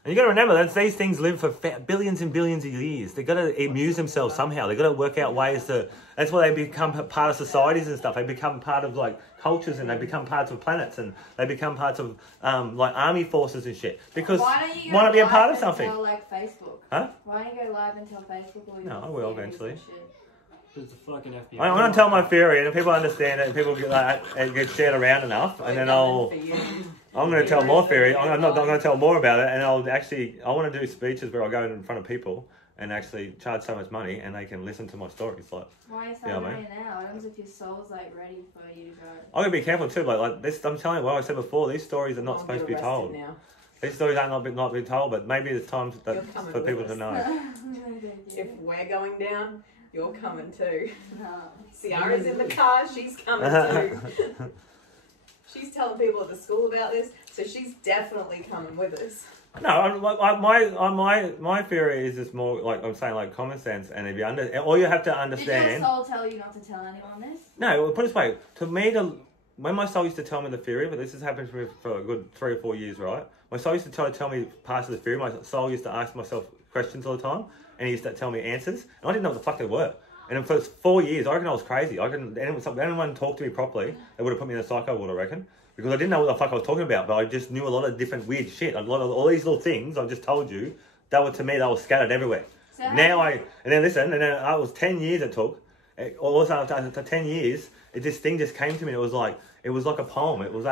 And you got to remember that these things live for billions and billions of years. They've got to amuse themselves somehow. They've got to work out ways to... That's why they become part of societies and stuff. They become part of like cultures, and they become parts of planets, and they become parts of like army forces and shit. Because why not be a part of something? Like Facebook? Huh? Why don't you go live and tell Facebook? No, I will eventually. It's a fucking FBI. I'm going to tell my theory, and if people understand it, and people get shared around enough, and then I'm going to tell more theory. I'm going to tell more about it, and I want to do speeches where I go in front of people and actually charge so much money, and they can listen to my stories. Like, why are you saying that now? What happens if your soul's like ready for you to go? I'm going to be careful too. Like this, I'm telling you what I said before. These stories are not supposed to be told. These stories are not been told, but maybe it's time for people to know. If we're going down, you're coming too. Ciara's in the car, she's coming too. She's telling people at the school about this, so she's definitely coming with us. No, my theory is just more like I'm saying, like common sense, and if you all you have to understand. Did your soul tell you not to tell anyone this? No, put it this way. To me, when my soul used to tell me the theory, but this has happened to me for a good 3 or 4 years, right? My soul used to try to tell me parts of the theory. My soul used to ask myself questions all the time, and he used to tell me answers, and I didn't know what the fuck they were. And for 4 years, I reckon I was crazy. Anyone talked to me properly, they would have put me in a psycho ward, I reckon. Because I didn't know what the fuck I was talking about, but I just knew a lot of different weird shit. A lot of all these little things I just told you, to me, they were scattered everywhere. So and then I was 10 years it took. Also after 10 years, this thing just came to me. It was like a poem. It was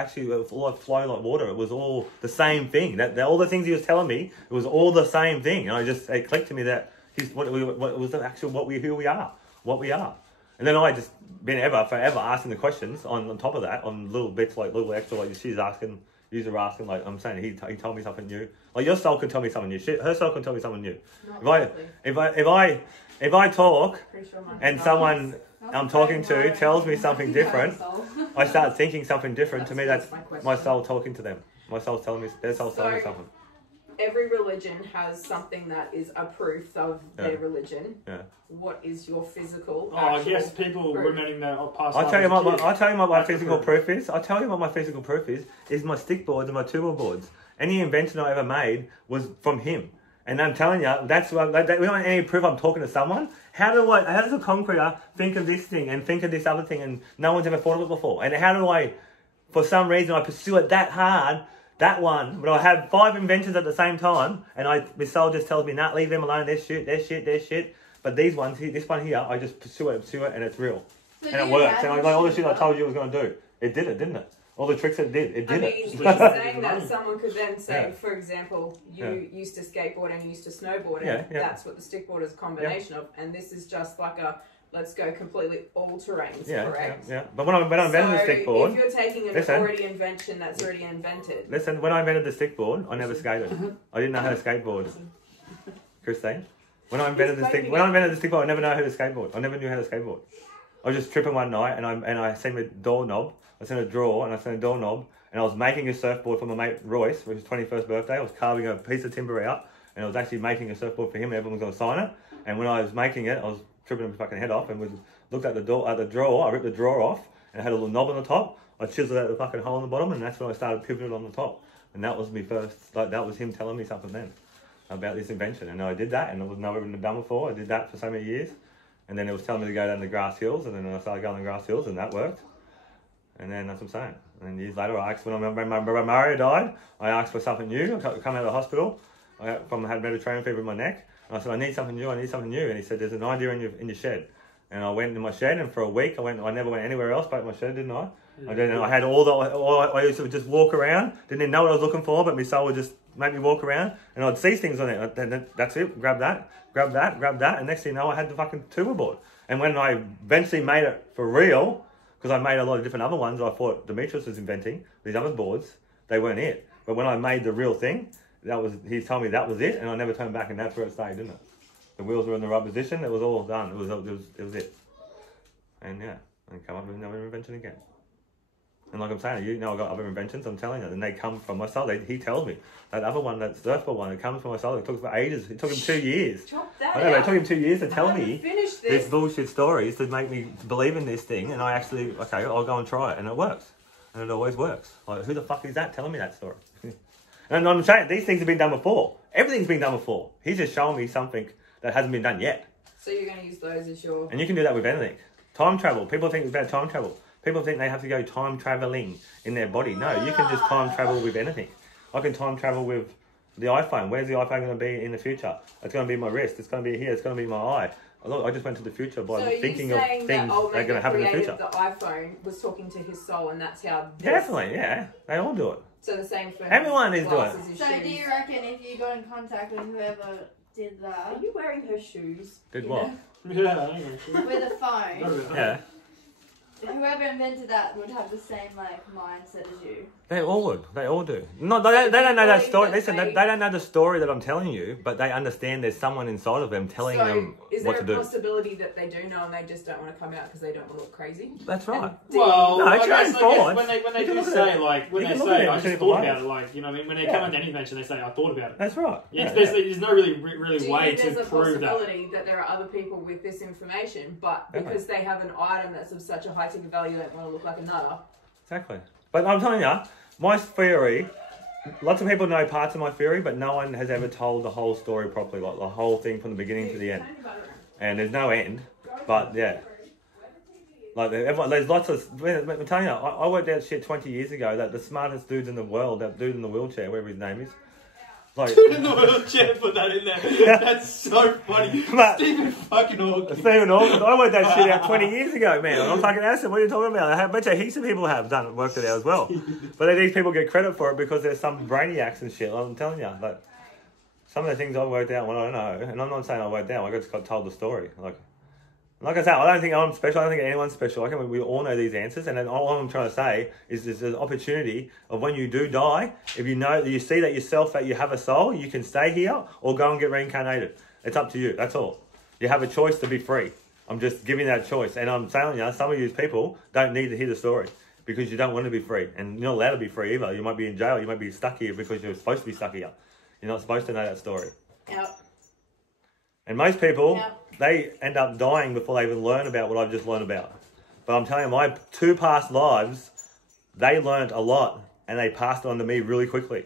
all like flowing like water. It was all the same thing. All the things he was telling me, it was all the same thing. And it clicked to me that what was the actual who we are, what we are. And then I just been forever asking the questions on top of that, on little bits, like little extra, like you were asking, like I'm saying, he told me something new. Like your soul can tell me something new. Her soul can tell me something new. If I talk and someone I'm talking to tells me something different, I start thinking something different. To me, that's my soul talking to them. My soul's telling me, their soul's telling me something. Every religion has something that is a proof of their religion. Yeah. What is your physical? I guess people remembering their past. I'll tell you what my physical proof is. I'll tell you what my physical proof is my stick boards and my two-wheel boards. Any invention I ever made was from him. And I'm telling you, that's what, we don't want any proof I'm talking to someone. How does a concreter think of this thing and think of this other thing and no one's ever thought of it before? And how do I, for some reason, I pursue it that hard, that one, but I have 5 inventions at the same time, and my soul just tells me, nah, leave them alone, they're shit. But these ones, this one here, I just pursue it, and it's real. So and it works. And all the shit I told you I was going to do, it did it, didn't it? All the tricks it did, it did it. He's saying that someone could then say, for example, you used to skateboard and you used to snowboard, and that's what the stickboard is a combination of, and this is just like a, let's go completely all terrains, correct? Yeah. But when I invented the stickboard, if you're taking an already invention that's already invented. Listen, when I invented the stickboard, I never skated. I didn't know how to skateboard. Christine, when I invented the stickboard, I never know how to skateboard. I never knew how to skateboard. I was just tripping one night, and I seen a doorknob. I seen a drawer, and I seen a doorknob, and I was making a surfboard for my mate Royce for his 21st birthday. I was carving a piece of timber out, and I was actually making a surfboard for him, and everyone was going to sign it. And when I was making it, I was tripping my fucking head off, and we looked at the drawer. I ripped the drawer off, and it had a little knob on the top. I chiseled out the fucking hole in the bottom, and that's when I started pivoting on the top. And that was me first. That was him telling me something then about this invention, and I did that, and it was never been done before. I did that for so many years, and then it was telling me to go down the grass hills, and then I started going the grass hills, and that worked. And then that's what I'm saying. And years later, I asked when my brother Mario died, I asked for something new. I come out of the hospital. I had Mediterranean fever in my neck. And I said, I need something new. And he said, there's an idea in your shed. And I went in my shed, and for a week, I never went anywhere else but my shed, didn't I? Yeah. I had I used to just walk around. Didn't even know what I was looking for, but my soul would just make me walk around, and I'd see things on it. And that's it. Grab that. And next thing you know, I had the fucking tuba board. And when I eventually made it for real, because I made a lot of different other ones I thought Demetrius was inventing, these other boards, they weren't it. But when I made the real thing, he told me that was it, and I never turned back, and that's where it stayed, didn't it? The wheels were in the right position, it was all done, it was it. And I come up with another invention again. And like I'm saying, I got other inventions, I'm telling you, and they come from my soul. He tells me. That other one, that surfboard one, it comes from my soul. It took for ages. It took him 2 years. I know, but it took him 2 years to tell me this bullshit stories to make me believe in this thing. And I actually, okay, I'll go and try it. And it works. And it always works. Like, who the fuck is that telling me that story? And I'm saying, these things have been done before. Everything's been done before. He's just showing me something that hasn't been done yet. So you're going to use those as your... And you can do that with anything. Time travel. People think it's about time travel. People think they have to go time traveling in their body. No, you can just time travel with anything. I can time travel with the iPhone. Where's the iPhone going to be in the future? It's going to be my wrist. It's going to be here. It's going to be my eye. Look, I just went to the future by thinking of things that are going to happen in the future. The iPhone was talking to his soul, and that's how. Definitely, yeah. They all do it. So the same for everyone is doing it. So do you reckon if you got in contact with whoever did that? Are you wearing her shoes? Did what? Yeah. With a phone. Yeah. Whoever invented that would have the same mindset as you. They all would. They all do. No, they don't know that story. Listen, they don't know the story that I'm telling you, but they understand there's someone inside of them telling them what to do. Is there a possibility that they do know and they just don't want to come out because they don't want to look crazy? That's right. Well, no, I guess when they do say, like, when they say, I just thought about it, like, you know what I mean? When they come into any invention, they say, I thought about it. That's right. Yeah, there's no really way to prove that. There's a possibility that there are other people with this information, but because they have an item that's of such a high ticket value, they don't want to look like a nutter. Exactly. But I'm telling you, my theory, lots of people know parts of my theory, but no one has ever told the whole story properly, like the whole thing from the beginning to the end. And there's no end, but yeah. Like, there's lots of, I'm telling you, I worked out shit 20 years ago that the smartest dudes in the world, that dude in the wheelchair, whatever his name is, like, Dude in the wheelchair, put that in there. That's so funny. Stephen fucking Hawking. Stephen Hawking. I worked that shit out 20 years ago, man. I'm fucking asking, what are you talking about? I bet you heaps of people have worked it out as well. But these people get credit for it because there's some brainiacs and shit. I'm telling you, like, some of the things I worked out when I don't know, and I'm not saying I worked out, I just got told the story. Like I said, I don't think I'm special. I don't think anyone's special. I think we all know these answers. And then all I'm trying to say is there's an opportunity of when you do die, if you know, you see that yourself, that you have a soul, you can stay here or go and get reincarnated. It's up to you. That's all. You have a choice to be free. I'm just giving that choice. And I'm telling you, some of you people don't need to hear the story because you don't want to be free. And you're not allowed to be free either. You might be in jail. You might be stuck here because you're supposed to be stuck here. You're not supposed to know that story. Yep. And most people, they end up dying before they even learn about what I've just learned about. But I'm telling you, my 2 past lives, they learned a lot and they passed it on to me really quickly,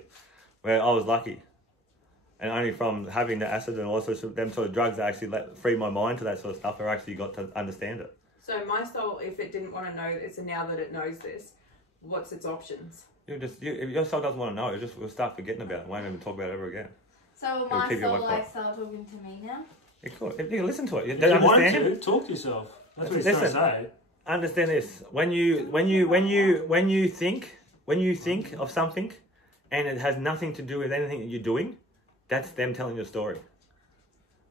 where I was lucky. And only from having the acid and also them sort of drugs that actually freed my mind to that sort of stuff, I actually got to understand it. So my soul, if it didn't want to know this and now that it knows this, what's its options? If your soul doesn't want to know, we'll start forgetting about it. Won't even talk about it ever again. So my soul start talking to me now? It could. If you listen to it, you understand it. Talk to yourself. That's what he's trying to say. Understand this. When you think of something, and it has nothing to do with anything that you're doing, that's them telling your story.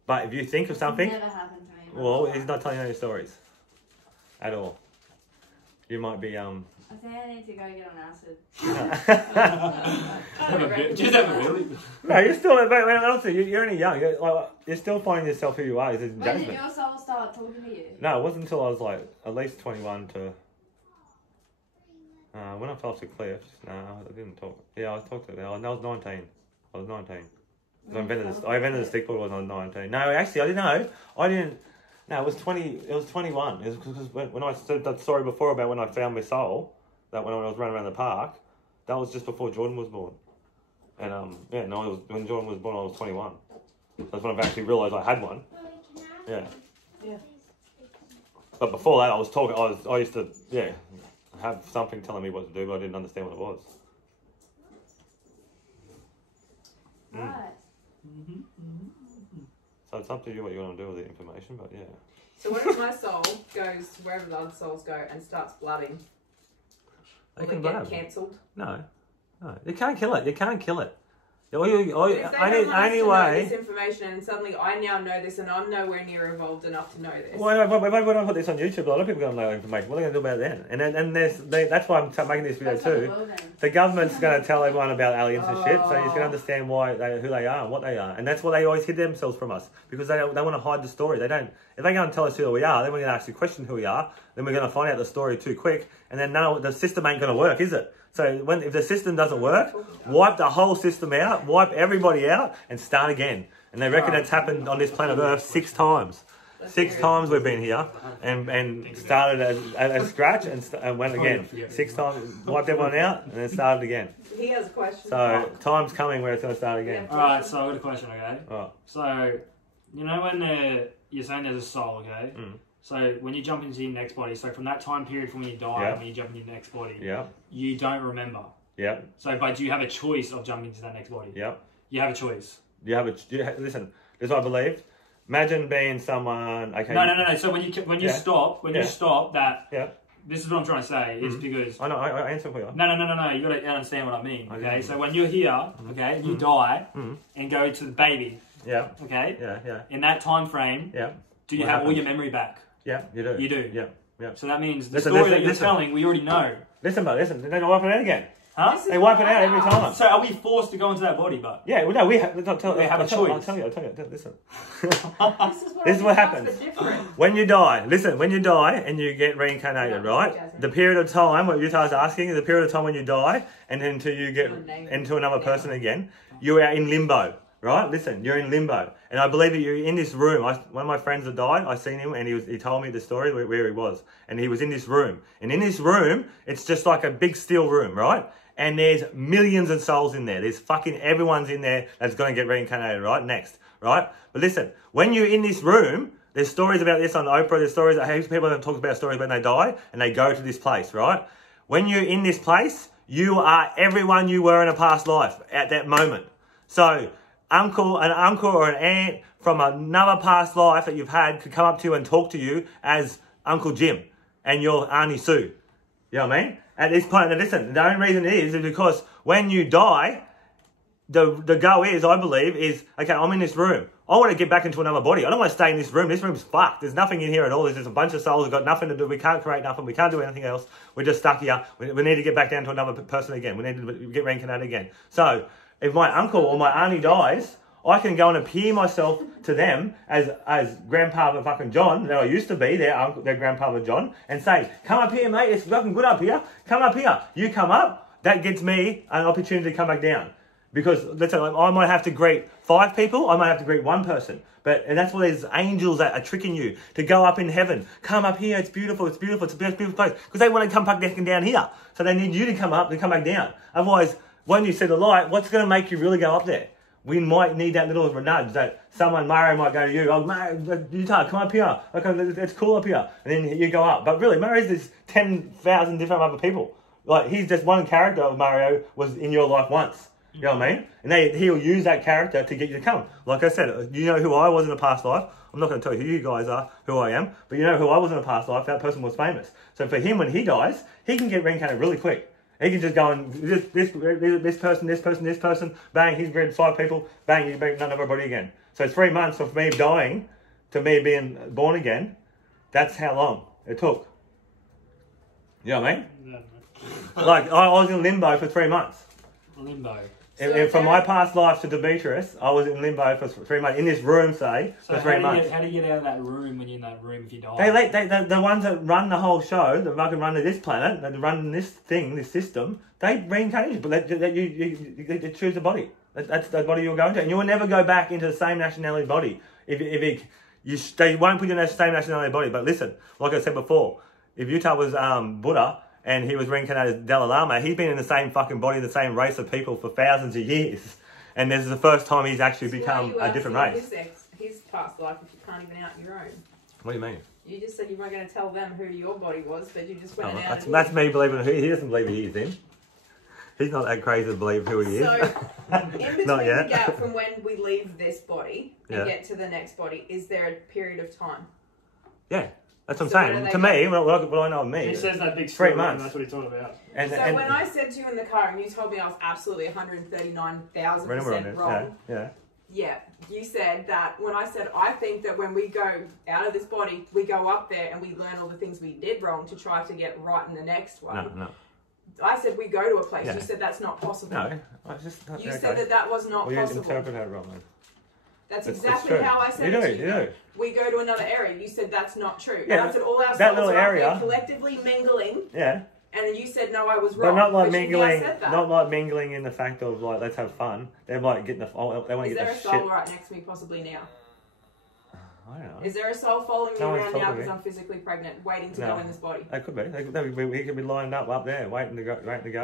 But if you think of something, never happened to me. Well, he's not telling you any stories at all. You might be I think I need to go get on acid. Just have a really. No, you're still. Honestly, you're only young. You're still finding yourself who you are. When did your soul start talking to you? No, it wasn't until I was like at least 21 to. When I fell off the cliff. No, I didn't talk. Yeah, I talked to them. I was 19. I was 19. I invented the stick board when I was 19. No, actually, I didn't know. I didn't. No, it was 20. It was 21. It was because when I said that story before about when I found my soul, that when I was running around the park, that was just before Jordan was born. And when Jordan was born, I was 21. That's when I actually realised I had one. Yeah. Yeah. But before that, I was talking. I used to have something telling me what to do, but I didn't understand what it was. Right. So it's up to you what you want to do with the information, but yeah. So what if my soul goes wherever the other souls go and starts blooding? They Will it get cancelled? No. You can't kill it. You can't kill it. If they don't want us to know Anyway. this information and suddenly I now know this and I'm nowhere near evolved enough to know this. When I put this on YouTube, a lot of people are going to know information. What are they going to do about it then? And that's why I'm making this video too. The government's going to tell everyone about aliens and shit, so you can understand who they are and what they are. And that's why they always hid themselves from us, because they want to hide the story. They don't. If they go and tell us who we are, then we're going to actually question who we are. Then we're going to find out the story too quick, and then the system ain't going to work, is it? So if the system doesn't work, wipe the whole system out, wipe everybody out, and start again. And they reckon it's happened on this planet Earth 6 times. 6 times we've been here and started at scratch and went again. 6 times, wiped everyone out and then started again. He has a question. So time's coming where it's going to start again. Alright, so I've got a question, okay? Oh. So, you know when you're saying there's a soul, okay? Mm. So when you jump into your next body, so from that time period from when you die, when you jump into your next body, you don't remember. Yep. So, but do you have a choice of jumping into that next body? Yep. You have a choice. Listen, this is what I believe. Imagine being someone. Okay. No. So when you stop, you stop that. Yeah. This is what I'm trying to say. Is because I know. I answer for you. No. You got to understand what I mean. Okay. So when you're here, okay, you die and go to the baby. Yeah. Okay. Yeah. In that time frame. Yeah. Do you have all your memory back? Yeah, you do. Yeah. So that means the story that you're telling, we already know. Listen, then I'll open it again. Huh? They wipe it out every time. So are we forced to go into that body, but? Yeah, well, no, we have a choice. I'll tell you. Listen. This is what happens. When you die, listen, when you die and you get reincarnated, right? The period of time, what Utah's asking, is the period of time when you die and until you get into another person again, you are in limbo, right? Listen, you're in limbo. And I believe that you're in this room. One of my friends that died, I seen him and he told me the story where he was. And he was in this room. And in this room, it's just like a big steel room, right? And there's millions of souls in there. There's fucking everyone's in there that's going to get reincarnated, right? Next, right? But listen, when you're in this room, there's stories about this on Oprah. There's stories that people have talked about stories when they die and they go to this place, right? When you're in this place, you are everyone you were in a past life at that moment. So an uncle or an aunt from another past life that you've had could come up to you and talk to you as Uncle Jim and your Auntie Sue. You know what I mean? At this point, and listen, the only reason is because when you die, the go is, I believe, is, okay, I'm in this room. I want to get back into another body. I don't want to stay in this room. This room's fucked. There's nothing in here at all. There's just a bunch of souls who've got nothing to do. We can't create nothing. We can't do anything else. We're just stuck here. We need to get back down to another person again. We need to get reincarnated again. So if my uncle or my auntie dies, I can go and appear myself to them as Grandpa fucking John, that I used to be, their Grandpa John, and say, come up here, mate, it's fucking good up here. Come up here. You come up, that gets me an opportunity to come back down. Because, let's say, I might have to greet 5 people, I might have to greet 1 person. And that's why there's angels that are tricking you to go up in heaven. Come up here, it's beautiful, it's beautiful, it's a beautiful place. Because they want to come back down here. So they need you to come up and come back down. Otherwise, when you see the light, what's going to make you really go up there? We might need that little nudge that someone, Mario, might go to you, oh, Mario, Utah, come up here. Okay, it's cool up here. And then you go up. But really, Mario's there's 10,000 different other people. Like, he's just one character of Mario was in your life once. You know what I mean? And he'll use that character to get you to come. Like I said, you know who I was in a past life. I'm not going to tell you who you guys are, who I am. But you know who I was in a past life. That person was famous. So for him, when he dies, he can get reincarnated really quick. He can just go and this person, bang, he's bred 5 people, bang, he's bred none of everybody again. So 3 months of me dying to me being born again, that's how long it took. You know what I mean? Yeah. Like, I was in limbo for 3 months. Limbo. And from my past life to Demetrius, I was in limbo for 3 months, in this room, say, for 3 months. How do you get out of that room when you're in that room if you die? The ones that run the whole show, that fucking run this planet, that run this thing, this system, they reincarnate you, but you choose a body. That's the body you're going to. And you will never go back into the same nationality body. They won't put you in the same nationality body. But listen, like I said before, if Utah was Buddha, and he was reincarnated as Dalai Lama, he's been in the same fucking body, the same race of people for thousands of years. And this is the first time he's actually become a different race. His past life, if you can't even out your own. What do you mean? You just said you weren't going to tell them who your body was, but you just went out. That's me believing who he doesn't believe he is in. He's not that crazy to believe who he is. So, in between the gap from when we leave this body and get to the next body, is there a period of time? Yeah. That's what I'm saying. To me, what I know of me, he says that big 3 months. That's what he's talking about. So when I said to you in the car and you told me I was absolutely 139,000% wrong. Yeah, you said that when I said I think that when we go out of this body, we go up there and we learn all the things we did wrong to try to get right in the next one. No. I said we go to a place. You said that's not possible. No, you said that was not possible. You interpreted that wrong. Then. That's exactly how I said it to you. You do. We go to another area. You said that's not true. Yeah, I said all our that souls little are area collectively mingling. Yeah. And you said no, I was wrong. But not like mingling. Not like mingling in the fact of like let's have fun. They're like getting the. They want to get the shit. Is there a soul right next to me, possibly now? I don't know. Is there a soul following me around now because I'm physically pregnant, waiting to go in this body? They could be. He could be lined up there, waiting to go.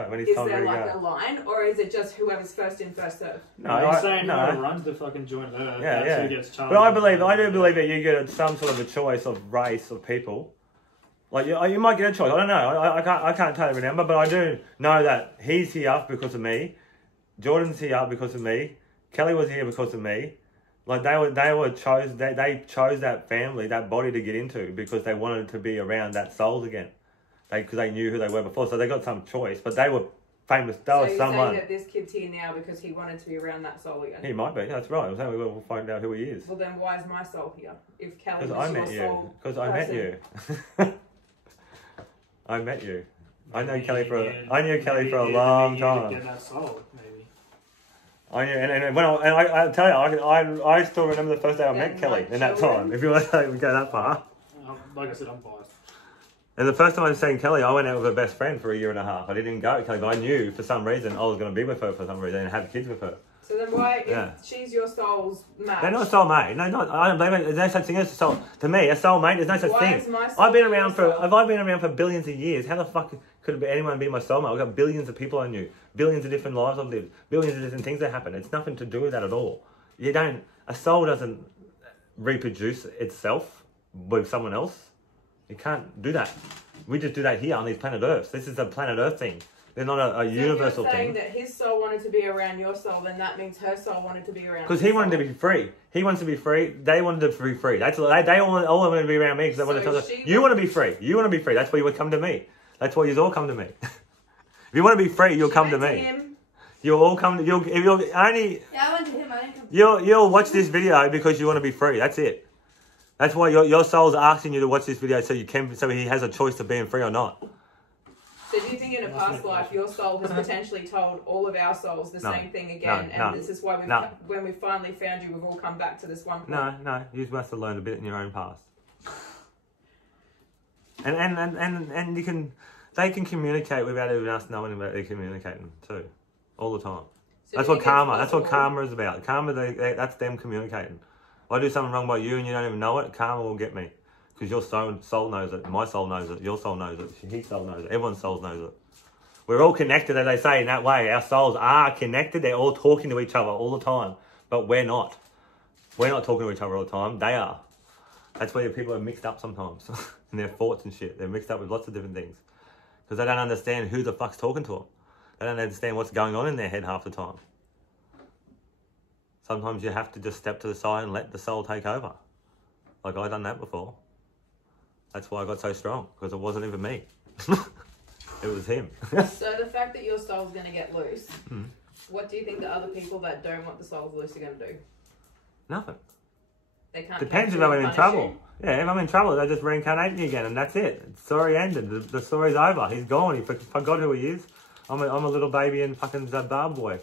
When he's is there like a line, or is it just whoever's first in, first served? No, he's saying whoever runs the fucking joint Earth. That's who gets charged. But I do believe that you get some sort of a choice of race of people. Like you might get a choice. I don't know. I can't totally remember, but I do know that he's here because of me. Jordan's here because of me. Kelly was here because of me. Like they chose that family, that body to get into because they wanted to be around that souls again. Because they knew who they were before, so they got some choice. But they were famous. They were someone. So you're saying that this kid's here now because he wanted to be around that soul again? He might be. That's right. I'm saying we'll find out who he is. Well, then why is my soul here? If Kelly was your soul, because I met you. I met you. I knew Kelly for a long time. Get that soul, maybe. I knew, and when I tell you, I still remember the first day I met Kelly in that time. If you want to go that far. Like I said, I'm biased. And the first time I was seeing Kelly, I went out with her best friend for a year and a half. I didn't go with Kelly, but I knew for some reason I was going to be with her for some reason and have kids with her. So then why, if she's your soul's match? They're not a soulmate. No, I don't believe it. There's no such thing as a soul. To me, a soulmate, there's no such thing. Is my soul if I've been around for billions of years, how the fuck could anyone be my soulmate? I've got billions of people I knew, billions of different lives I've lived, billions of different things that happen. It's nothing to do with that at all. A soul doesn't reproduce itself with someone else. You can't do that. We just do that here on these planet Earths. This is a planet Earth thing. They're not a universal you're saying thing. That his soul wanted to be around your soul, then that means her soul wanted to be around. Because he wanted to be free. He wants to be free. They wanted to be free. They all wanted to be around me because they wanted to tell us, you want to be free. You want to be free. That's why you would come to me. That's why you all come to me. If you want to be free, you'll come to me. You'll all come to if you'll only. Yeah, I went to him. I didn't come to You'll watch this video because you want to be free. That's it. That's why your soul's asking you to watch this video so he has a choice of being free or not. So do you think in a past life your soul has potentially told all of our souls the same thing again, and this is why when we finally found you, we've all come back to this one point? No, you must have learned a bit in your own past. And they can communicate without even us knowing that they're communicating too, all the time. So that's what karma is about. Karma, that's them communicating. If I do something wrong by you and you don't even know it, karma will get me. Because your soul knows it, my soul knows it, your soul knows it, his soul knows it, everyone's soul knows it. We're all connected, as they say, in that way. Our souls are connected, they're all talking to each other all the time. But we're not. We're not talking to each other all the time, they are. That's where people are mixed up sometimes. in their thoughts and shit. They're mixed up with lots of different things. Because they don't understand who the fuck's talking to them. They don't understand what's going on in their head half the time. Sometimes you have to just step to the side and let the soul take over. Like I've done that before. That's why I got so strong, because it wasn't even me. It was him. So the fact that your soul's going to get loose, what do you think the other people that don't want the souls loose are going to do? Nothing. They can't. Depends if I'm in trouble. Yeah, if I'm in trouble, they just reincarnate me again, and that's it. The story ended. The story's over. He's gone. He forgot who he is. I'm a little baby in fucking Zimbabwe.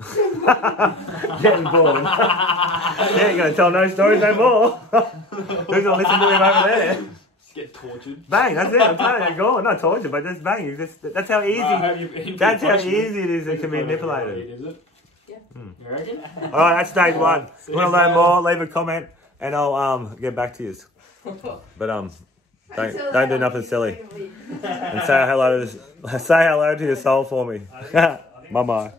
Getting bored. Yeah, you're going to tell no stories no more. Who's going to listen to him over there? Get tortured. Bang, that's it. I'm telling you, go on. Not tortured, but just bang. That's how easy. That's how easy it is. It can be manipulated. Is it? Yeah. You reckon? All right, that's stage one. If you want to learn more, leave a comment, and I'll get back to you. But don't do nothing silly. And say hello to your soul for me. Bye bye.